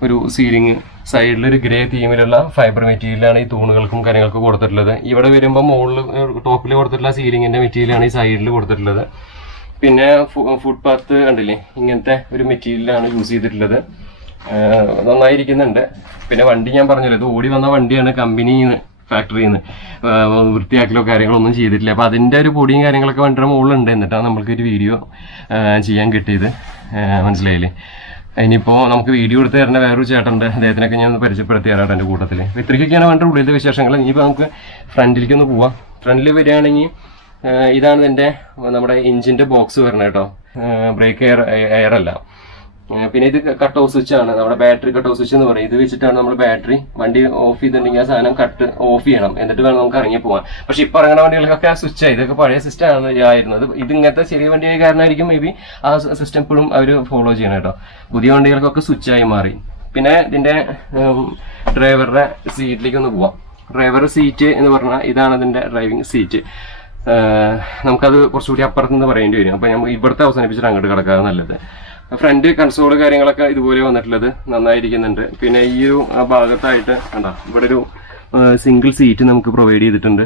ഒരു സീലിംഗ് സൈഡിലൊരു ഗ്രേ തീമിലുള്ള ഫൈബർ മെറ്റീരിയലാണ് ഈ തൂണുകൾക്കും കാര്യങ്ങൾക്കും കൊടുത്തിട്ടുള്ളത്. ഇവിടെ വരുമ്പോൾ മുകളിൽ ടോപ്പിൽ കൊടുത്തിട്ടുള്ള സീലിങ്ങിൻ്റെ മെറ്റീരിയലാണ് ഈ സൈഡിൽ കൊടുത്തിട്ടുള്ളത്. പിന്നെ ഫുട്പാത്ത് കണ്ടില്ലേ, ഇങ്ങനത്തെ ഒരു മെറ്റീരിയലാണ് യൂസ് ചെയ്തിട്ടുള്ളത്. നന്നായിരിക്കുന്നുണ്ട്. പിന്നെ വണ്ടി ഞാൻ പറഞ്ഞല്ലോ, ഇത് ഓടി വന്ന വണ്ടിയാണ്, കമ്പനിയിൽ നിന്ന് ഫാക്ടറിയിൽ നിന്ന് വൃത്തിയാക്കലോ കാര്യങ്ങളോ ഒന്നും ചെയ്തിട്ടില്ല. അപ്പോൾ അതിൻ്റെ ഒരു പൊടിയും കാര്യങ്ങളൊക്കെ വണ്ടിയുടെ മുകളിലുണ്ട്. എന്നിട്ടാണ് നമ്മൾക്കൊരു വീഡിയോ ചെയ്യാൻ കിട്ടിയത്, മനസ്സിലായില്ലേ. ഇനിയിപ്പോൾ നമുക്ക് വീഡിയോ എടുത്ത് തരുന്ന വേറൊരു ചേട്ടനുണ്ട്, അദ്ദേഹത്തിനൊക്കെ ഞാൻ പരിചയപ്പെടുത്തി തരാം എൻ്റെ കൂട്ടത്തിൽ. ഇത്രയ്ക്കൊക്കെയാണ് വണ്ടിയുടെ ഉള്ളിലത്തെ വിശേഷങ്ങൾ. ഇനിയിപ്പോൾ നമുക്ക് ഫ്രണ്ടിലേക്കൊന്ന് പോവാം. ഫ്രണ്ടിൽ വരികയാണെങ്കിൽ ഇതാണ് ഇതിൻ്റെ നമ്മുടെ എഞ്ചിൻ്റെ ബോക്സ് വരണത് കേട്ടോ, ബ്രേക്ക് എയർ അല്ല. പിന്നെ ഇത് കട്ട് ഓഫ് സ്വിച്ച് ആണ്, നമ്മുടെ ബാറ്ററി കട്ട് ഓഫ് സ്വിച്ച് എന്ന് പറയും. ഇത് വെച്ചിട്ടാണ് നമ്മൾ ബാറ്ററി വണ്ടി ഓഫ് ചെയ്തിട്ടുണ്ടെങ്കിൽ ആ സാധനം കട്ട് ഓഫ് ചെയ്യണം, എന്നിട്ട് വേണം നമുക്ക് ഇറങ്ങി പോകാൻ. പക്ഷെ ഇപ്പൊ ഇറങ്ങുന്ന വണ്ടികൾക്കൊക്കെ ആ സ്വിച്ച് ഇതൊക്കെ പഴയ സിസ്റ്റം ആണ് ആയിരുന്നത്. ഇത് ഇങ്ങനത്തെ ചെറിയ വണ്ടിയായ കാരണമായിരിക്കും മേ ബി ആ സിസ്റ്റം ഇപ്പോഴും അവർ ഫോളോ ചെയ്യണം കേട്ടോ. പുതിയ വണ്ടികൾക്കൊക്കെ സ്വിച്ചായി മാറി. പിന്നെ ഇതിന്റെ ഡ്രൈവറുടെ സീറ്റിലേക്ക് ഒന്ന് പോവാം. ഡ്രൈവറുടെ സീറ്റ് എന്ന് പറഞ്ഞാൽ ഇതാണ് അതിന്റെ ഡ്രൈവിംഗ് സീറ്റ്. നമുക്കത് കുറച്ചുകൂടി അപ്പുറത്തുനിന്ന് പറയേണ്ടി വരും. അപ്പൊ നമ്മൾ ഇവിടുത്തെ അവസാനിപ്പിച്ചിട്ട് അങ്ങോട്ട് കിടക്കാതെ നല്ലത്. ഫ്രണ്ട് കൺസോള് കാര്യങ്ങളൊക്കെ ഇതുപോലെ വന്നിട്ടുള്ളത് നന്നായിരിക്കുന്നുണ്ട്. പിന്നെ ഈ ഒരു ഭാഗത്തായിട്ട് കണ്ടോ, ഇവിടെ ഒരു സിംഗിൾ സീറ്റ് നമുക്ക് പ്രൊവൈഡ് ചെയ്തിട്ടുണ്ട്.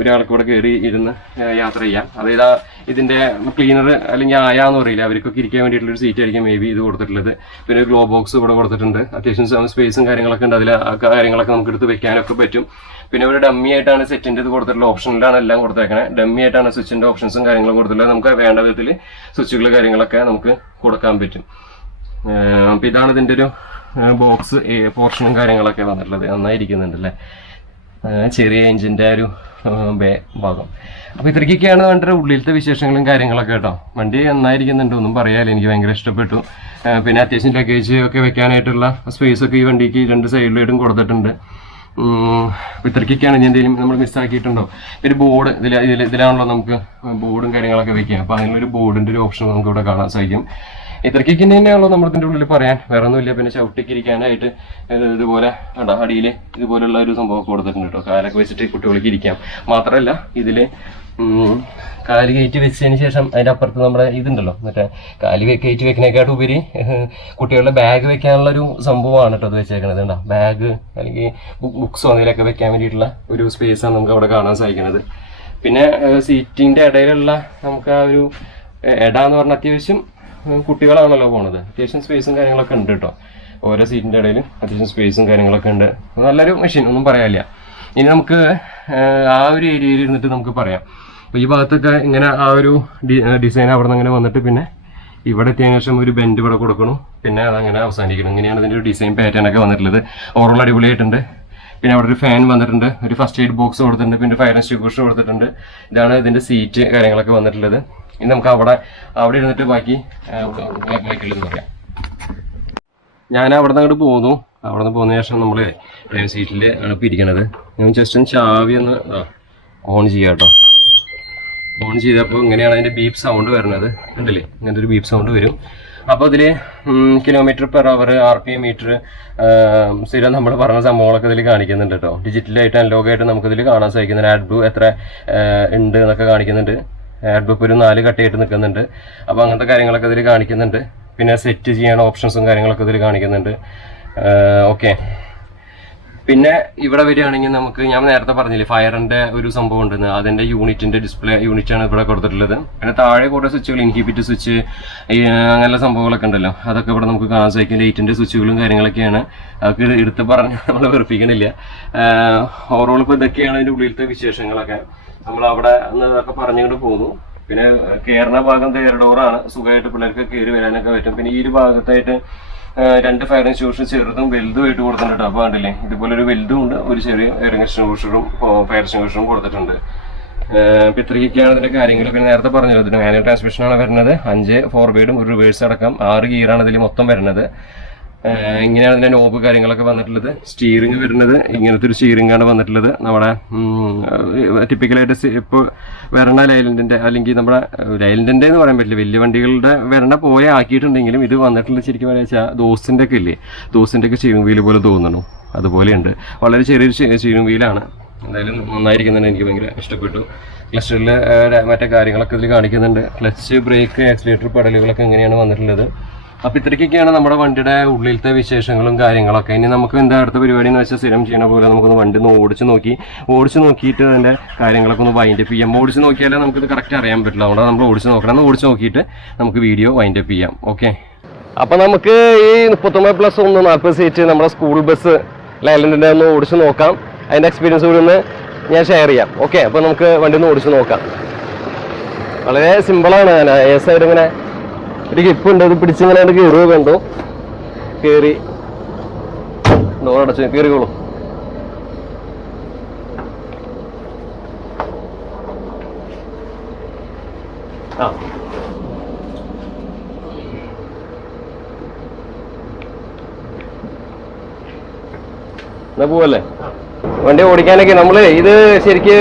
ഒരാൾക്ക് ഇവിടെ കയറി ഇരുന്ന് യാത്ര ചെയ്യാം. അതായത് ഇതിന്റെ ക്ലീനർ അല്ലെങ്കിൽ ആയാന്ന് പറയില്ല, അവർക്കൊക്കെ ഇരിക്കാൻ വേണ്ടിയിട്ടുള്ളൊരു സീറ്റ് ആയിരിക്കും മേ ബി ഇത് കൊടുത്തിട്ടുള്ളത്. പിന്നെ ഗ്ലോ ബോക്സ് ഇവിടെ കൊടുത്തിട്ടുണ്ട്. അത്യാവശ്യം സ്പേസും കാര്യങ്ങളൊക്കെ ഉണ്ട്. അതിൽ ആ കാര്യങ്ങളൊക്കെ നമുക്ക് എടുത്ത് വെക്കാനൊക്കെ പറ്റും. പിന്നെ ഇവിടെ ഡമ്മി ആയിട്ടാണ് സെറ്റിന്റെ ഇത് കൊടുത്തിട്ടുള്ള, ഓപ്ഷനിലാണ് എല്ലാം കൊടുത്തേക്കണത്. ഡമ്മി ആയിട്ടാണ് സ്വിച്ചിന്റെ ഓപ്ഷൻസും കാര്യങ്ങളും കൊടുത്തിട്ടുള്ളത്. നമുക്ക് വേണ്ട വിധത്തിൽ സ്വിച്ചുകൾ കാര്യങ്ങളൊക്കെ നമുക്ക് കൊടുക്കാൻ പറ്റും. അപ്പൊ ഇതാണ് ഇതിന്റെ ഒരു ബോക്സ് പോർഷനും കാര്യങ്ങളൊക്കെ വന്നിട്ടുള്ളത്. നന്നായിരിക്കുന്നുണ്ട് അല്ലേ, ചെറിയ എഞ്ചിന്റെ ഒരു ഭാഗം. അപ്പൊ ഇത്രയ്ക്കൊക്കെയാണ് വണ്ടിയുടെ ഉള്ളിലത്തെ വിശേഷങ്ങളും കാര്യങ്ങളൊക്കെ കേട്ടോ. വണ്ടി നന്നായിരിക്കുന്നുണ്ട്, ഒന്നും പറയാനില്ല, എനിക്ക് ഭയങ്കര ഇഷ്ടപ്പെട്ടു. പിന്നെ അത്യാവശ്യം ലഗേജ് ഒക്കെ വെക്കാനായിട്ടുള്ള സ്പേസ് ഒക്കെ ഈ വണ്ടിക്ക് രണ്ട് സൈഡിലായിട്ടും കൊടുത്തിട്ടുണ്ട്. ഇത്രയ്ക്കൊക്കെയാണ്. ഇനി എന്തെങ്കിലും നമ്മൾ മിസ്സാക്കിയിട്ടുണ്ടോ? പിന്നെ ബോർഡ് ഇതിലാണല്ലോ നമുക്ക് ബോർഡും കാര്യങ്ങളൊക്കെ വെക്കുക. അപ്പൊ അതിനൊരു ബോർഡിന്റെ ഒരു ഓപ്ഷൻ നമുക്ക് ഇവിടെ കാണാൻ സാധിക്കും. ഇത്രയ്ക്കൊക്കെ തന്നെയാണല്ലോ നമ്മളിതിൻ്റെ ഉള്ളിൽ പറയാൻ, വേറെ ഒന്നുമില്ല. പിന്നെ ചവിട്ടിക്കിരിക്കാനായിട്ട് ഇതുപോലെ അടിയിൽ ഇതുപോലുള്ള ഒരു സംഭവം കൊടുത്തിട്ടുണ്ട് കേട്ടോ. കാലൊക്കെ വെച്ചിട്ട് കുട്ടികൾക്ക് ഇരിക്കാം. മാത്രമല്ല ഇതിൽ കാല് കയറ്റി വെച്ചതിന് ശേഷം അതിൻ്റെ അപ്പുറത്ത് നമ്മുടെ ഇതുണ്ടല്ലോ, മറ്റേ കാല് കയറ്റി വെക്കുന്നതിനെക്കാട്ടും ഉപരി കുട്ടികളുടെ ബാഗ് വെക്കാനുള്ള ഒരു സംഭവമാണ് കേട്ടോ അത് വെച്ചേക്കണത്. ഉണ്ടോ, ബാഗ് അല്ലെങ്കിൽ ബുക്സോ എന്തെങ്കിലുമൊക്കെ വെക്കാൻ വേണ്ടിയിട്ടുള്ള ഒരു സ്പേസാണ് നമുക്ക് അവിടെ കാണാൻ സാധിക്കുന്നത്. പിന്നെ സീറ്റിൻ്റെ ഇടയിലുള്ള നമുക്ക് ആ ഒരു ഇടാന്ന് പറഞ്ഞാൽ അത്യാവശ്യം കുട്ടികളാണല്ലോ പോണത്, അത്യാവശ്യം സ്പേസും കാര്യങ്ങളൊക്കെ ഉണ്ട് കേട്ടോ. ഓരോ സീറ്റിൻ്റെ ഇടയിലും അത്യാവശ്യം സ്പേസും കാര്യങ്ങളൊക്കെ ഉണ്ട്. നല്ലൊരു മെഷീൻ, ഒന്നും പറയാനില്ല. ഇനി നമുക്ക് ആ ഒരു ഏരിയയിൽ ഇരുന്നിട്ട് നമുക്ക് പറയാം. അപ്പോൾ ഈ ഭാഗത്തൊക്കെ ഇങ്ങനെ ആ ഒരു ഡിസൈൻ അവിടെ നിന്ന് അങ്ങനെ വന്നിട്ട് പിന്നെ ഇവിടെ എത്തിയതിനു ശേഷം ഒരു ബെൻഡ് ഇവിടെ കൊടുക്കണം, പിന്നെ അതങ്ങനെ അവസാനിക്കണം. ഇങ്ങനെയാണ് ഇതിൻ്റെ ഒരു ഡിസൈൻ പാറ്റേൺ ഒക്കെ വന്നിട്ടുള്ളത്. ഓവറോൾ അടിപൊളിയായിട്ടുണ്ട്. പിന്നെ അവിടെ ഒരു ഫാൻ വന്നിട്ടുണ്ട്, ഒരു ഫസ്റ്റ് എയ്ഡ് ബോക്സ് കൊടുത്തിട്ടുണ്ട്, പിന്നെ ഫയർ എക്സ്റ്റിംഗ്വിഷർ കൊടുത്തിട്ടുണ്ട്. ഇതാണ് ഇതിൻ്റെ സീറ്റ് കാര്യങ്ങളൊക്കെ വന്നിട്ടുള്ളത്. ഇനി നമുക്ക് അവിടെ ഇരുന്നിട്ട് ബാക്കിയുള്ളത് പറയാം. ഞാൻ അവിടെ നിന്ന് അങ്ങോട്ട് പോന്നു. അവിടെ നിന്ന് പോകുന്ന ശേഷം നമ്മൾ ഡ്രൈവർ സീറ്റിൽ ആണ് ഇപ്പോൾ ഇരിക്കണത്. ഞാൻ ജസ്റ്റ് ഒന്ന് ചാവി ഒന്ന് ഓൺ ചെയ്യാം കേട്ടോ. ഓൺ ചെയ്തപ്പോൾ ഇങ്ങനെയാണ് അതിൻ്റെ ബീപ്പ് സൗണ്ട് വരുന്നത്, ഉണ്ടല്ലേ, ഇങ്ങനത്തെ ഒരു ബീപ്പ് സൗണ്ട് വരും. അപ്പോൾ അതിൽ kilometre per hour, RPM meter, സ്ഥിരം നമ്മൾ പറഞ്ഞ സംഭവങ്ങളൊക്കെ ഇതിൽ കാണിക്കുന്നുണ്ട് കേട്ടോ. ഡിജിറ്റലായിട്ട് അനലോഗായിട്ട് നമുക്കിതിൽ കാണാൻ സാധിക്കുന്നുണ്ട്. ആഡ് എത്ര ഉണ്ട് എന്നൊക്കെ കാണിക്കുന്നുണ്ട്. ആഡ് ഒരു 4 കട്ടയായിട്ട് നിൽക്കുന്നുണ്ട്. അപ്പോൾ അങ്ങനത്തെ കാര്യങ്ങളൊക്കെ ഇതിൽ കാണിക്കുന്നുണ്ട്. പിന്നെ സെറ്റ് ചെയ്യാൻ ഓപ്ഷൻസും കാര്യങ്ങളൊക്കെ ഇതിൽ കാണിക്കുന്നുണ്ട്. ഓക്കെ. പിന്നെ ഇവിടെ വരികയാണെങ്കിൽ നമുക്ക്, ഞാൻ നേരത്തെ പറഞ്ഞില്ലേ ഫയറിന്റെ ഒരു സംഭവം ഉണ്ടെന്ന്, അതിന്റെ യൂണിറ്റിന്റെ ഡിസ്പ്ലേ യൂണിറ്റാണ് ഇവിടെ കൊടുത്തിട്ടുള്ളത്. പിന്നെ താഴെ കുറേ സ്വിച്ചുകൾ, ഇൻഹിബിറ്റ് സ്വിച്ച്, അങ്ങനെയുള്ള സംഭവങ്ങളൊക്കെ ഉണ്ടല്ലോ, അതൊക്കെ ഇവിടെ നമുക്ക് കാണാൻ സാധിക്കും. ലൈറ്റിന്റെ സ്വിച്ചുകളും കാര്യങ്ങളൊക്കെയാണ്. അതൊക്കെ എടുത്ത് പറഞ്ഞ് നമ്മൾ വെറുപ്പിക്കണില്ല. ഓവറോൾ ഇപ്പോൾ ഇതൊക്കെയാണ് അതിന്റെ ഉള്ളിലത്തെ വിശേഷങ്ങളൊക്കെ. നമ്മൾ അവിടെ അതൊക്കെ പറഞ്ഞുകൊണ്ട് പോകുന്നു. പിന്നെ കയറുന്ന ഭാഗം ഡോറാണ്, സുഖമായിട്ട് പിള്ളേർക്ക് കയറി വരാനൊക്കെ പറ്റും. പിന്നെ ഈ ഒരു ഭാഗത്തായിട്ട് 2 ഫയർ എക്സ്റ്റിംഗ്വിഷർ ചെറുതും വലുതുമായിട്ട് കൊടുത്തിട്ടുണ്ട്. അപ്പോൾ കണ്ടില്ലേ, ഇതുപോലെ ഒരു വലുതും ഉണ്ട്, ഒരു ചെറിയ ഫയർ എക്സ്റ്റിംഗ്വിഷറും കൊടുത്തിട്ടുണ്ട്. അപ്പോൾ ഇത്രയൊക്കെയാണ് ഇതിന്റെ കാര്യങ്ങൾ. പിന്നെ നേരത്തെ പറഞ്ഞല്ലോ, ഇതിന് മാനുവൽ ട്രാൻസ്മിഷനാണ് വരുന്നത്. 5 ഫോർവേഡും ഒരു റിവേഴ്സ് അടക്കം 6 ഗിയറാണ് ഇതിൽ മൊത്തം വരുന്നത്. ഇങ്ങനെയാണ് ഇതിന്റെ നോബ് കാര്യങ്ങളൊക്കെ വന്നിട്ടുള്ളത്. സ്റ്റീറിംഗ് വരുന്നത് ഇങ്ങനത്തെ ഒരു സ്റ്റീറിംഗ് ആണ് വന്നിട്ടുള്ളത്. നമ്മുടെ ടിപ്പിക്കലായിട്ട് ഇപ്പോൾ വരണ ലൈലൻഡിന്റെ, അല്ലെങ്കിൽ നമ്മുടെ ലൈലൻഡിന്റെ എന്ന് പറയാൻ പറ്റില്ല, വലിയ വണ്ടികളുടെ വരണ പോയ ആക്കിയിട്ടുണ്ടെങ്കിലും ഇത് വന്നിട്ടുള്ള ശരിക്കും പറയാ ദോസിന്റെ ഒക്കെ ഇല്ലേ, ദോസിന്റെ ഒക്കെ സ്റ്റീറിംഗ് വീല് പോലെ തോന്നണു, അതുപോലെയുണ്ട്. വളരെ ചെറിയൊരു സ്റ്റീറിംഗ് വീലാണ്. എന്തായാലും നന്നായിരിക്കുന്നുണ്ട്, എനിക്ക് ഭയങ്കര ഇഷ്ടപ്പെട്ടു. ക്ലസ്റ്ററിൽ മറ്റേ കാര്യങ്ങളൊക്കെ ഇതിൽ കാണിക്കുന്നുണ്ട്. ക്ലച്ച്, ബ്രേക്ക്, ആക്സിലേറ്റർ, പെഡലുകളൊക്കെ എങ്ങനെയാണ് വന്നിട്ടുള്ളത്. അപ്പോൾ ഇത്രയ്ക്കൊക്കെയാണ് നമ്മുടെ വണ്ടിയുടെ ഉള്ളിലത്തെ വിശേഷങ്ങളും കാര്യങ്ങളൊക്കെ. ഇനി നമുക്ക് എന്താ അടുത്ത പരിപാടി എന്ന് വെച്ചാൽ സ്ഥിരം ചെയ്യണ പോലെ നമുക്കൊന്ന് വണ്ടി ഒന്ന് ഓടിച്ച് നോക്കിയിട്ട് അതിൻ്റെ കാര്യങ്ങളൊക്കെ ഒന്ന് വൈൻഡപ്പ് ചെയ്യാം. ഓടിച്ച് നോക്കിയാലേ നമുക്കിത് കറക്റ്റ് അറിയാൻ പറ്റില്ല. അതുകൊണ്ട് നമ്മൾ ഓടിച്ച് നോക്കണം. ഓടിച്ച് നോക്കിയിട്ട് നമുക്ക് വീഡിയോ വൈൻഡപ്പ് ചെയ്യാം. ഓക്കെ, അപ്പോൾ നമുക്ക് ഈ 39+1 40 സീറ്റ് നമ്മുടെ സ്കൂൾ ബസ് ലൈലൻഡിൻ്റെ ഒന്ന് ഓടിച്ച് നോക്കാം. അതിൻ്റെ എക്സ്പീരിയൻസ് കൂടി ഒന്ന് ഞാൻ ഷെയർ ചെയ്യാം. ഓക്കെ, അപ്പോൾ നമുക്ക് വണ്ടി ഒന്ന് ഓടിച്ച് നോക്കാം. വളരെ സിമ്പിളാണ്. ഞാൻ ഏസായിട്ട് ഇങ്ങനെ ഒരു ഗ്രിപ്പ് ഉണ്ട്, അത് പിടിച്ചിങ്ങനെ കയറുക കണ്ടു. കയറി ഡോറടച്ച് കയറിക്കോളൂ. ആ എന്നാ പോവല്ലേ? വണ്ടി ഓടിക്കാനൊക്കെ നമ്മള് ഇത് ശരിക്ക്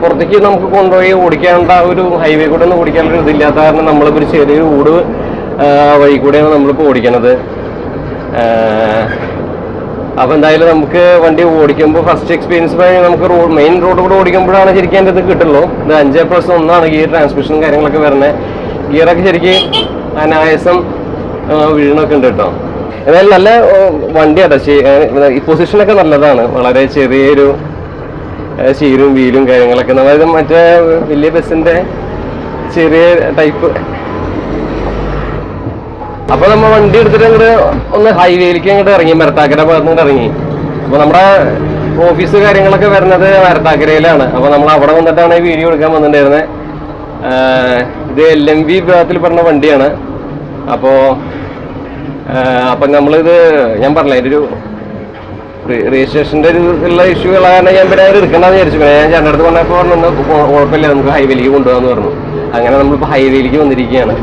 പുറത്തേക്ക് നമുക്ക് കൊണ്ടുപോയി ഓടിക്കേണ്ട ഒരു ഹൈവേ കൂടെ ഒന്നും ഓടിക്കാനൊരു ഇതില്ലാത്ത കാരണം നമ്മളിപ്പോൾ ഒരു ചെറിയ ഊട് വഴി കൂടെയാണ് നമ്മളിപ്പോൾ ഓടിക്കണത്. അപ്പോൾ എന്തായാലും നമുക്ക് വണ്ടി ഓടിക്കുമ്പോൾ ഫസ്റ്റ് എക്സ്പീരിയൻസ് നമുക്ക് മെയിൻ റോഡ് കൂടെ ഓടിക്കുമ്പോഴാണ് ശരിക്കും എൻ്റെ ഇത് കിട്ടുള്ളൂ. ഇത് 5+1 ഗിയർ ട്രാൻസ്മിഷനും കാര്യങ്ങളൊക്കെ വരുന്നത്. ഗിയറൊക്കെ ശരിക്കും അനായാസം വീഴണമൊക്കെ ഉണ്ട് കേട്ടോ. എന്നാലും നല്ല വണ്ടിയാട്ടോ. ഈ പൊസിഷനൊക്കെ നല്ലതാണ്. വളരെ ചെറിയൊരു ഷീരും വീലും കാര്യങ്ങളൊക്കെ. അതായത് മറ്റേ വലിയ ബസ്സിന്റെ ചെറിയ ടൈപ്പ്. അപ്പൊ നമ്മൾ വണ്ടി എടുത്തിട്ട് അങ്ങോട്ട് ഒന്ന് ഹൈവേയിലേക്ക് അങ്ങോട്ട് ഇറങ്ങി, മരത്താക്കര ഭാഗത്ത് നിന്ന് ഇറങ്ങി. അപ്പൊ നമ്മുടെ ഓഫീസ് കാര്യങ്ങളൊക്കെ വരുന്നത് മരത്താക്കരയിലാണ്. അപ്പൊ നമ്മൾ അവിടെ വന്നിട്ടാണ് ഈ വീഡിയോ എടുക്കാൻ വന്നിട്ടുണ്ടായിരുന്നത്. ഇത് LMV വിഭാഗത്തിൽ പറഞ്ഞ വണ്ടിയാണ്. അപ്പം നമ്മളിത് ഞാൻ പറഞ്ഞില്ല, അതിൻ്റെ ഒരു രജിസ്ട്രേഷൻ്റെ ഒരു ഉള്ള ഇഷ്യൂ ഉള്ള കാരണം ഞാൻ പിന്നെ എടുക്കണ്ടെന്ന് വിചാരിച്ചു. ഞാൻ ചേട്ടൻ്റെ അടുത്ത് പറഞ്ഞപ്പോൾ പറഞ്ഞു കുഴപ്പമില്ല, നമുക്ക് ഹൈവേയിലേക്ക് കൊണ്ടുപോകാമെന്ന് പറഞ്ഞു. അങ്ങനെ നമ്മളിപ്പോൾ ഹൈവേയിലേക്ക് വന്നിരിക്കുകയാണ്.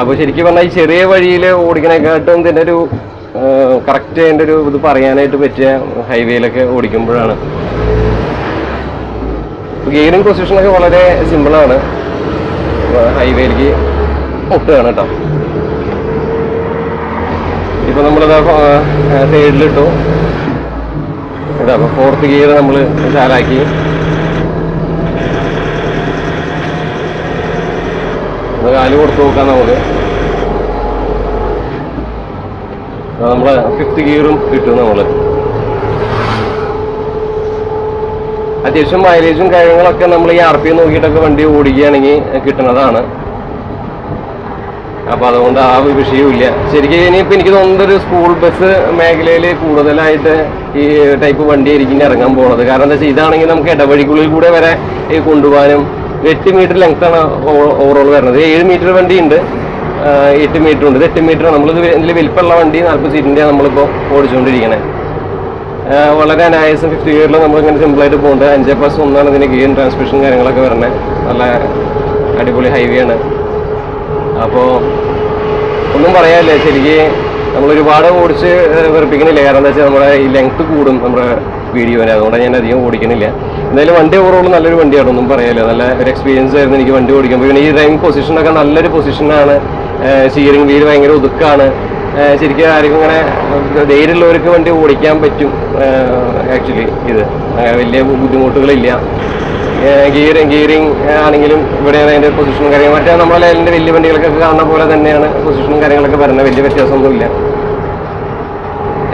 അപ്പോൾ ശരിക്കും പറഞ്ഞാൽ ഈ ചെറിയ വഴിയിൽ ഓടിക്കണേക്കാട്ടും ഇതിൻ്റെ ഒരു കറക്റ്റ് അതിൻ്റെ ഒരു ഇത് പറയാനായിട്ട് പറ്റിയ ഹൈവേയിലൊക്കെ ഓടിക്കുമ്പോഴാണ്. ഗിയറിംഗ് പൊസിഷനൊക്കെ വളരെ സിമ്പിളാണ്. ഹൈവേയിലേക്ക് ഒട്ടുകയാണ് കേട്ടോ. ഇപ്പോൾ നമ്മളിത് സൈഡിലിട്ടു. ഇതാ അപ്പോൾ 4th ഗിയർ നമ്മൾ ചാലാക്കി. കാല് കൊടുത്ത് നോക്കാം നമുക്ക്. നമ്മൾ 5th ഗിയറും കിട്ടും. നമ്മൾ അത്യാവശ്യം മൈലേജും കാര്യങ്ങളൊക്കെ നമ്മൾ ഈ RPM നോക്കിയിട്ടൊക്കെ വണ്ടി ഓടിക്കുകയാണെങ്കിൽ കിട്ടുന്നതാണ്. അപ്പോൾ അതുകൊണ്ട് ആ വിഷയമില്ല. ശരിക്കും ഇനിയിപ്പോൾ എനിക്ക് തോന്നുന്നത് ഒരു സ്കൂൾ ബസ് മേഖലയിൽ കൂടുതലായിട്ട് ഈ ടൈപ്പ് വണ്ടി ആയിരിക്കും ഇറങ്ങാൻ പോകുന്നത്. കാരണം എന്താ വെച്ചാൽ ഇതാണെങ്കിൽ നമുക്ക് ഇടവഴിക്കുള്ളിൽ കൂടെ വരെ കൊണ്ടുപോകാനും 8 മീറ്റർ ലെങ്ത്താണ് ഓവറോൾ വരുന്നത്. 7 മീറ്റർ വണ്ടി ഉണ്ട്, 8 മീറ്റർ ഉണ്ട്. ഇത് 8 മീറ്റർ. നമ്മളിത് ഇതിൽ വലിപ്പമുള്ള വണ്ടി 40 സീറ്റിൻ്റെ നമ്മളിപ്പോൾ ഓടിച്ചുകൊണ്ടിരിക്കണേ. വളരെ അനായാസം 5th ഗിയറിൽ നമ്മളിങ്ങനെ സിമ്പിളായിട്ട് പോകുന്നുണ്ട്. 5+1 ഇതിൻ്റെ ഗിയർ ട്രാൻസ്മിഷൻ കാര്യങ്ങളൊക്കെ വരുന്നത്. നല്ല അടിപൊളി ഹൈവേ ആണ്. അപ്പോൾ ഒന്നും പറയാനില്ല. ശരിക്ക് നമ്മളൊരുപാട് ഓടിച്ച് വെറുപ്പിക്കണില്ല. കാരണം എന്താ വെച്ചാൽ നമ്മുടെ ഈ ലെങ്ത്ത് കൂടും നമ്മുടെ വീഡിയോനെ. അതുകൊണ്ടാണ് ഞാൻ അധികം ഓടിക്കണില്ല. എന്തായാലും വണ്ടി ഓവറോൾ നല്ലൊരു വണ്ടിയാണ്, ഒന്നും പറയാനില്ല. നല്ല ഒരു എക്സ്പീരിയൻസ് ആയിരുന്നു എനിക്ക് വണ്ടി ഓടിക്കുമ്പോൾ. പിന്നെ ഈ ഡ്രൈവിംഗ് പൊസിഷനൊക്കെ നല്ലൊരു പൊസിഷനാണ്. സ്റ്റിയറിംഗ് വീൽ ഭയങ്കര ഒതുക്കാണ്. ശരിക്കും ആർക്കും ഇങ്ങനെ ധൈര്യമുള്ളവർക്ക് വണ്ടി ഓടിക്കാൻ പറ്റും. ആക്ച്വലി ഇത് വലിയ ബുദ്ധിമുട്ടുകളില്ല. ഗിയറിംഗ് ആണെങ്കിലും ഇവിടെയാണ് അതിൻ്റെ പൊസിഷനും കാര്യങ്ങൾ. മറ്റേ നമ്മളെ ലൈനിൻ്റെ വലിയ വണ്ടികളൊക്കെ കാണുന്ന പോലെ തന്നെയാണ് പൊസിഷനും കാര്യങ്ങളൊക്കെ വരുന്നത്. വലിയ വ്യത്യാസമൊന്നുമില്ല.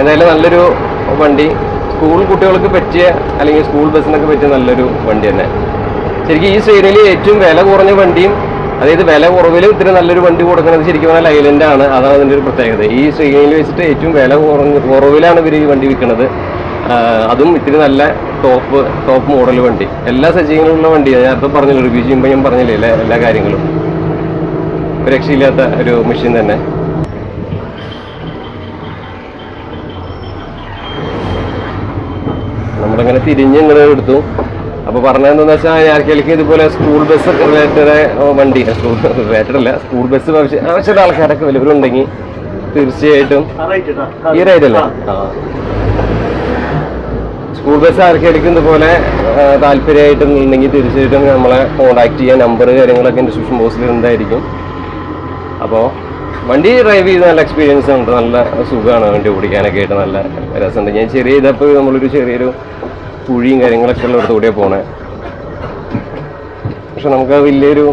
എന്തായാലും നല്ലൊരു വണ്ടി, സ്കൂൾ കുട്ടികൾക്ക് പറ്റിയ അല്ലെങ്കിൽ സ്കൂൾ ബസ്സിനൊക്കെ പറ്റിയ നല്ലൊരു വണ്ടി തന്നെ. ശരിക്കും ഈ ശ്രേണിയിൽ ഏറ്റവും വില കുറഞ്ഞ വണ്ടിയും, അതായത് വില കുറവിലും ഇത്തിരി നല്ലൊരു വണ്ടി കൊടുക്കുന്നത് ശരിക്കും പറഞ്ഞാൽ ലൈലൻഡാണ്. അതാണ് അതിൻ്റെ ഒരു പ്രത്യേകത. ഈ ശ്രേണിയിൽ വെച്ചിട്ട് ഏറ്റവും വില കുറവിലാണ് ഇവർ ഈ വണ്ടി വിൽക്കുന്നത്. അതും ഇത്തിരി നല്ല ടോപ്പ് മോഡൽ വണ്ടി. എല്ലാ സജ്ജീകരണമുള്ള വണ്ടിയാണ്. നേരത്തെ പറഞ്ഞില്ല, റിവ്യൂ ചെയ്യുമ്പോൾ ഞാൻ പറഞ്ഞില്ലേ എല്ലാ കാര്യങ്ങളും. ഒരു രക്ഷയില്ലാത്ത ഒരു മെഷീൻ തന്നെ. നമ്മളിങ്ങനെ തിരിഞ്ഞ് ഇങ്ങനെ എടുത്തു. അപ്പോൾ പറഞ്ഞതെന്താണെന്ന് വെച്ചാൽ ആർക്കെങ്കിലും ഇതുപോലെ സ്കൂൾ ബസ് റിലേറ്റഡ് വണ്ടി, സ്കൂൾ ബസ് ആവശ്യമുള്ള ആൾക്കാരൊക്കെ വല്ലവരുണ്ടെങ്കിൽ തീർച്ചയായിട്ടും ഈ റൈഡല്ലേ സ്കൂൾ ബസ് ആർക്കെങ്കിലും ഇതുപോലെ താല്പര്യമായിട്ടുണ്ടെങ്കിൽ തീർച്ചയായിട്ടും നമ്മളെ കോൺടാക്ട് ചെയ്യാൻ നമ്പർ കാര്യങ്ങളൊക്കെ ഡിസ്ക്രിപ്ഷൻ ബോക്സിൽ ഉണ്ടായിരിക്കും. അപ്പോൾ വണ്ടി ഡ്രൈവ് ചെയ്ത് നല്ല എക്സ്പീരിയൻസ് ഉണ്ട്. നല്ല സുഖമാണ് വണ്ടി ഓടിക്കാനൊക്കെ ആയിട്ട്. നല്ല രസമുണ്ട്. ഞാൻ ഇതപ്പോൾ നമ്മളൊരു ചെറിയൊരു കുഴിയും കാര്യങ്ങളൊക്കെ ഉള്ള ഇടത്തുകൂടിയാണ് പോണേ. പക്ഷെ നമുക്ക് വലിയൊരു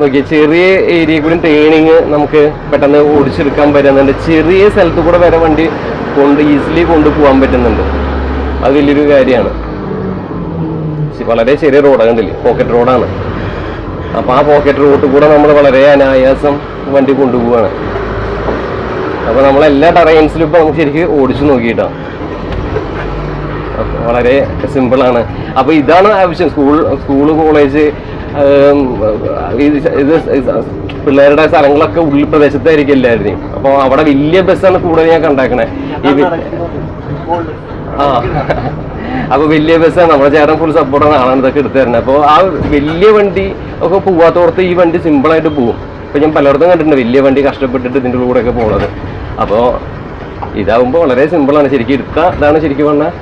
നോക്കിയാൽ ചെറിയ ഏരിയ കൂടി ട്രെയിനിങ് നമുക്ക് പെട്ടെന്ന് ഓടിച്ചെടുക്കാൻ പറ്റുന്നുണ്ട്. ചെറിയ സ്ഥലത്ത് കൂടെ വരെ വണ്ടി ഈസിലി കൊണ്ടുപോകാൻ പറ്റുന്നുണ്ട്. അത് വലിയൊരു കാര്യമാണ്. വളരെ ചെറിയ റോഡാണ്, കണ്ടില്ലേ, പോക്കറ്റ് റോഡാണ്. അപ്പോൾ ആ പോക്കറ്റ് റോഡിൽ കൂടെ നമ്മൾ വളരെ അനായാസം വണ്ടി കൊണ്ടുപോവാണ്. അപ്പോൾ നമ്മളെല്ലാ ടറൈൻസിലും ഇപ്പോൾ നമുക്ക് ശരിക്കും ഓടിച്ചു നോക്കിയിട്ടാണ്. വളരെ സിമ്പിളാണ്. അപ്പോൾ ഇതാണ് ആവശ്യം. സ്കൂള് കോളേജ് ഇത് പിള്ളേരുടെ സ്ഥലങ്ങളൊക്കെ ഉള്ളിൽ പ്രദേശത്തായിരിക്കും എല്ലാവരുടെയും. അപ്പോൾ അവിടെ വലിയ ബസ്സാണ് കൂടുതൽ ഞാൻ കണ്ടാക്കണേ. അപ്പോൾ വലിയ ബസ്സാണ്. നമ്മുടെ ചേട്ടൻ ഫുൾ സപ്പോർട്ടാണ്, ആളാണ് ഇതൊക്കെ എടുത്തു തരുന്നത്. അപ്പോൾ ആ വലിയ വണ്ടി ഒക്കെ പോവാത്തോടത്ത് ഈ വണ്ടി സിമ്പിളായിട്ട് പോകും. ഇപ്പോൾ ഞാൻ പലയിടത്തും കണ്ടിട്ടുണ്ട് വലിയ വണ്ടി കഷ്ടപ്പെട്ടിട്ട് ഇതിൻ്റെ കൂടെയൊക്കെ പോകുന്നത്. അപ്പോൾ ഇതാവുമ്പോൾ വളരെ സിമ്പിളാണ്. ശരിക്കും ഇതാണ് ശരിക്കും പറഞ്ഞാൽ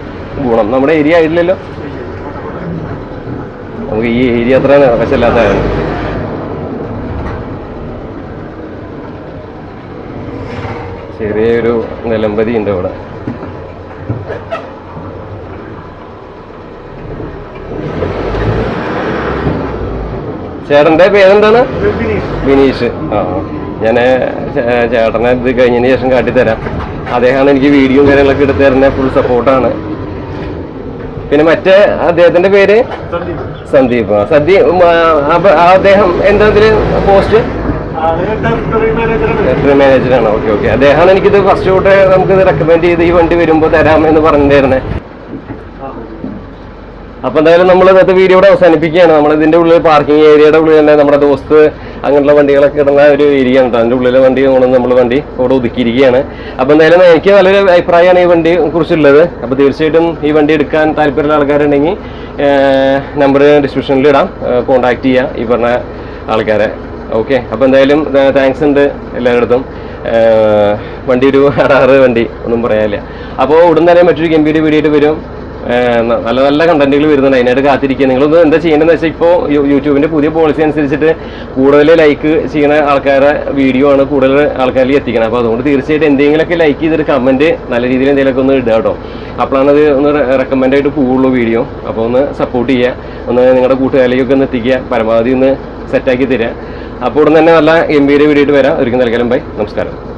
ഗുണം. നമ്മുടെ ഏരിയ ആയില്ലല്ലോ, നമുക്ക് ഈ ഏരിയ അത്ര വശമില്ലാത്തതാണ്. ചെറിയൊരു നിലമ്പതി ഉണ്ട് ഇവിടെ. ചേട്ടൻ്റെ പേരെന്താണ്? ബിനീഷ്. ഞാൻ ചേട്ടനെ ഇത് കഴിഞ്ഞതിന് ശേഷം കാട്ടിത്തരാം. അദ്ദേഹമാണ് എനിക്ക് വീഡിയോയും കാര്യങ്ങളൊക്കെ എടുത്തു തരുന്നത്. ഫുൾ സപ്പോർട്ടാണ്. പിന്നെ മറ്റേ അദ്ദേഹത്തിന്റെ പേര് സന്ദീപ്. അദ്ദേഹം എന്താ ഇതില് പോസ്റ്റ്? മാനേജറാണ്. ഓക്കെ. അദ്ദേഹമാണ് എനിക്കിത് ഫസ്റ്റ് തൊട്ട് നമുക്കിത് റെക്കമെൻഡ് ചെയ്ത് ഈ വണ്ടി വരുമ്പോൾ തരാമെന്ന് പറഞ്ഞിരുന്നേ. അപ്പോൾ എന്തായാലും നമ്മൾ ഇന്നത്തെ വീഡിയോയുടെ അവസാനിപ്പിക്കുകയാണ്. നമ്മളിതിൻ്റെ ഉള്ളിൽ പാർക്കിംഗ് ഏരിയയുടെ ഉള്ളിൽ തന്നെ നമ്മുടെ ദോസ്ത് അങ്ങനെയുള്ള വണ്ടികളൊക്കെ ഇടുന്ന ഒരു ഏരിയ ഉണ്ട്. അതിൻ്റെ ഉള്ളിലെ വണ്ടി കൊണ്ടുവന്ന് നമ്മൾ വണ്ടി അവിടെ ഒതുക്കിയിരിക്കുകയാണ്. അപ്പോൾ എന്തായാലും എനിക്ക് നല്ലൊരു അഭിപ്രായമാണ് ഈ വണ്ടിയെ കുറിച്ചുള്ളത്. അപ്പോൾ തീർച്ചയായിട്ടും ഈ വണ്ടി എടുക്കാൻ താല്പര്യമുള്ള ആൾക്കാരുണ്ടെങ്കിൽ നമ്പർ ഡിസ്ക്രിപ്ഷനിൽ ഇടാം, കോൺടാക്ട് ചെയ്യുക ഈ പറഞ്ഞ ആൾക്കാരെ. ഓക്കെ. അപ്പോൾ എന്തായാലും താങ്ക്സ് ഉണ്ട് എല്ലായിടത്തും. വണ്ടി ഒരു അറാറ് വണ്ടി, ഒന്നും പറയാനില്ല. അപ്പോൾ ഉടൻ തന്നെ മറ്റൊരു ഗംഭീര വീഡിയോ വരും. നല്ല നല്ല കണ്ടന്റുകൾ വരുന്നുണ്ട്, അതിനായിട്ട് കാത്തിരിക്കുക. നിങ്ങളൊന്ന് എന്താ ചെയ്യേണ്ടതെന്ന് വെച്ചാൽ, ഇപ്പോൾ യൂട്യൂബിൻ്റെ പുതിയ പോളിസി അനുസരിച്ചിട്ട് കൂടുതൽ ലൈക്ക് ചെയ്യുന്ന ആൾക്കാരെ വീഡിയോ ആണ് കൂടുതൽ ആൾക്കാരിൽ എത്തിക്കണം. അപ്പോൾ അതുകൊണ്ട് തീർച്ചയായിട്ടും എന്തെങ്കിലുമൊക്കെ ലൈക്ക് ചെയ്തൊരു കമൻറ്റ് നല്ല രീതിയിൽ എന്തെങ്കിലുമൊക്കെ ഒന്ന് ഇടുക കേട്ടോ. അപ്പോഴാണ് അത് ഒന്ന് റെക്കമെൻഡായിട്ട് പോവുള്ളൂ വീഡിയോ. അപ്പോൾ ഒന്ന് സപ്പോർട്ട് ചെയ്യുക, ഒന്ന് നിങ്ങളുടെ കൂട്ടുകാരിലേക്കൊക്കെ ഒന്ന് എത്തിക്കുക, പരമാവധി ഒന്ന് സെറ്റാക്കി തരിക. അപ്പോൾ ഉടൻ തന്നെ നല്ല ഗംഭീര വീഡിയോ ആയിട്ട് വരാം. ഒരിക്കലും നൽകാലും ബൈ, നമസ്കാരം.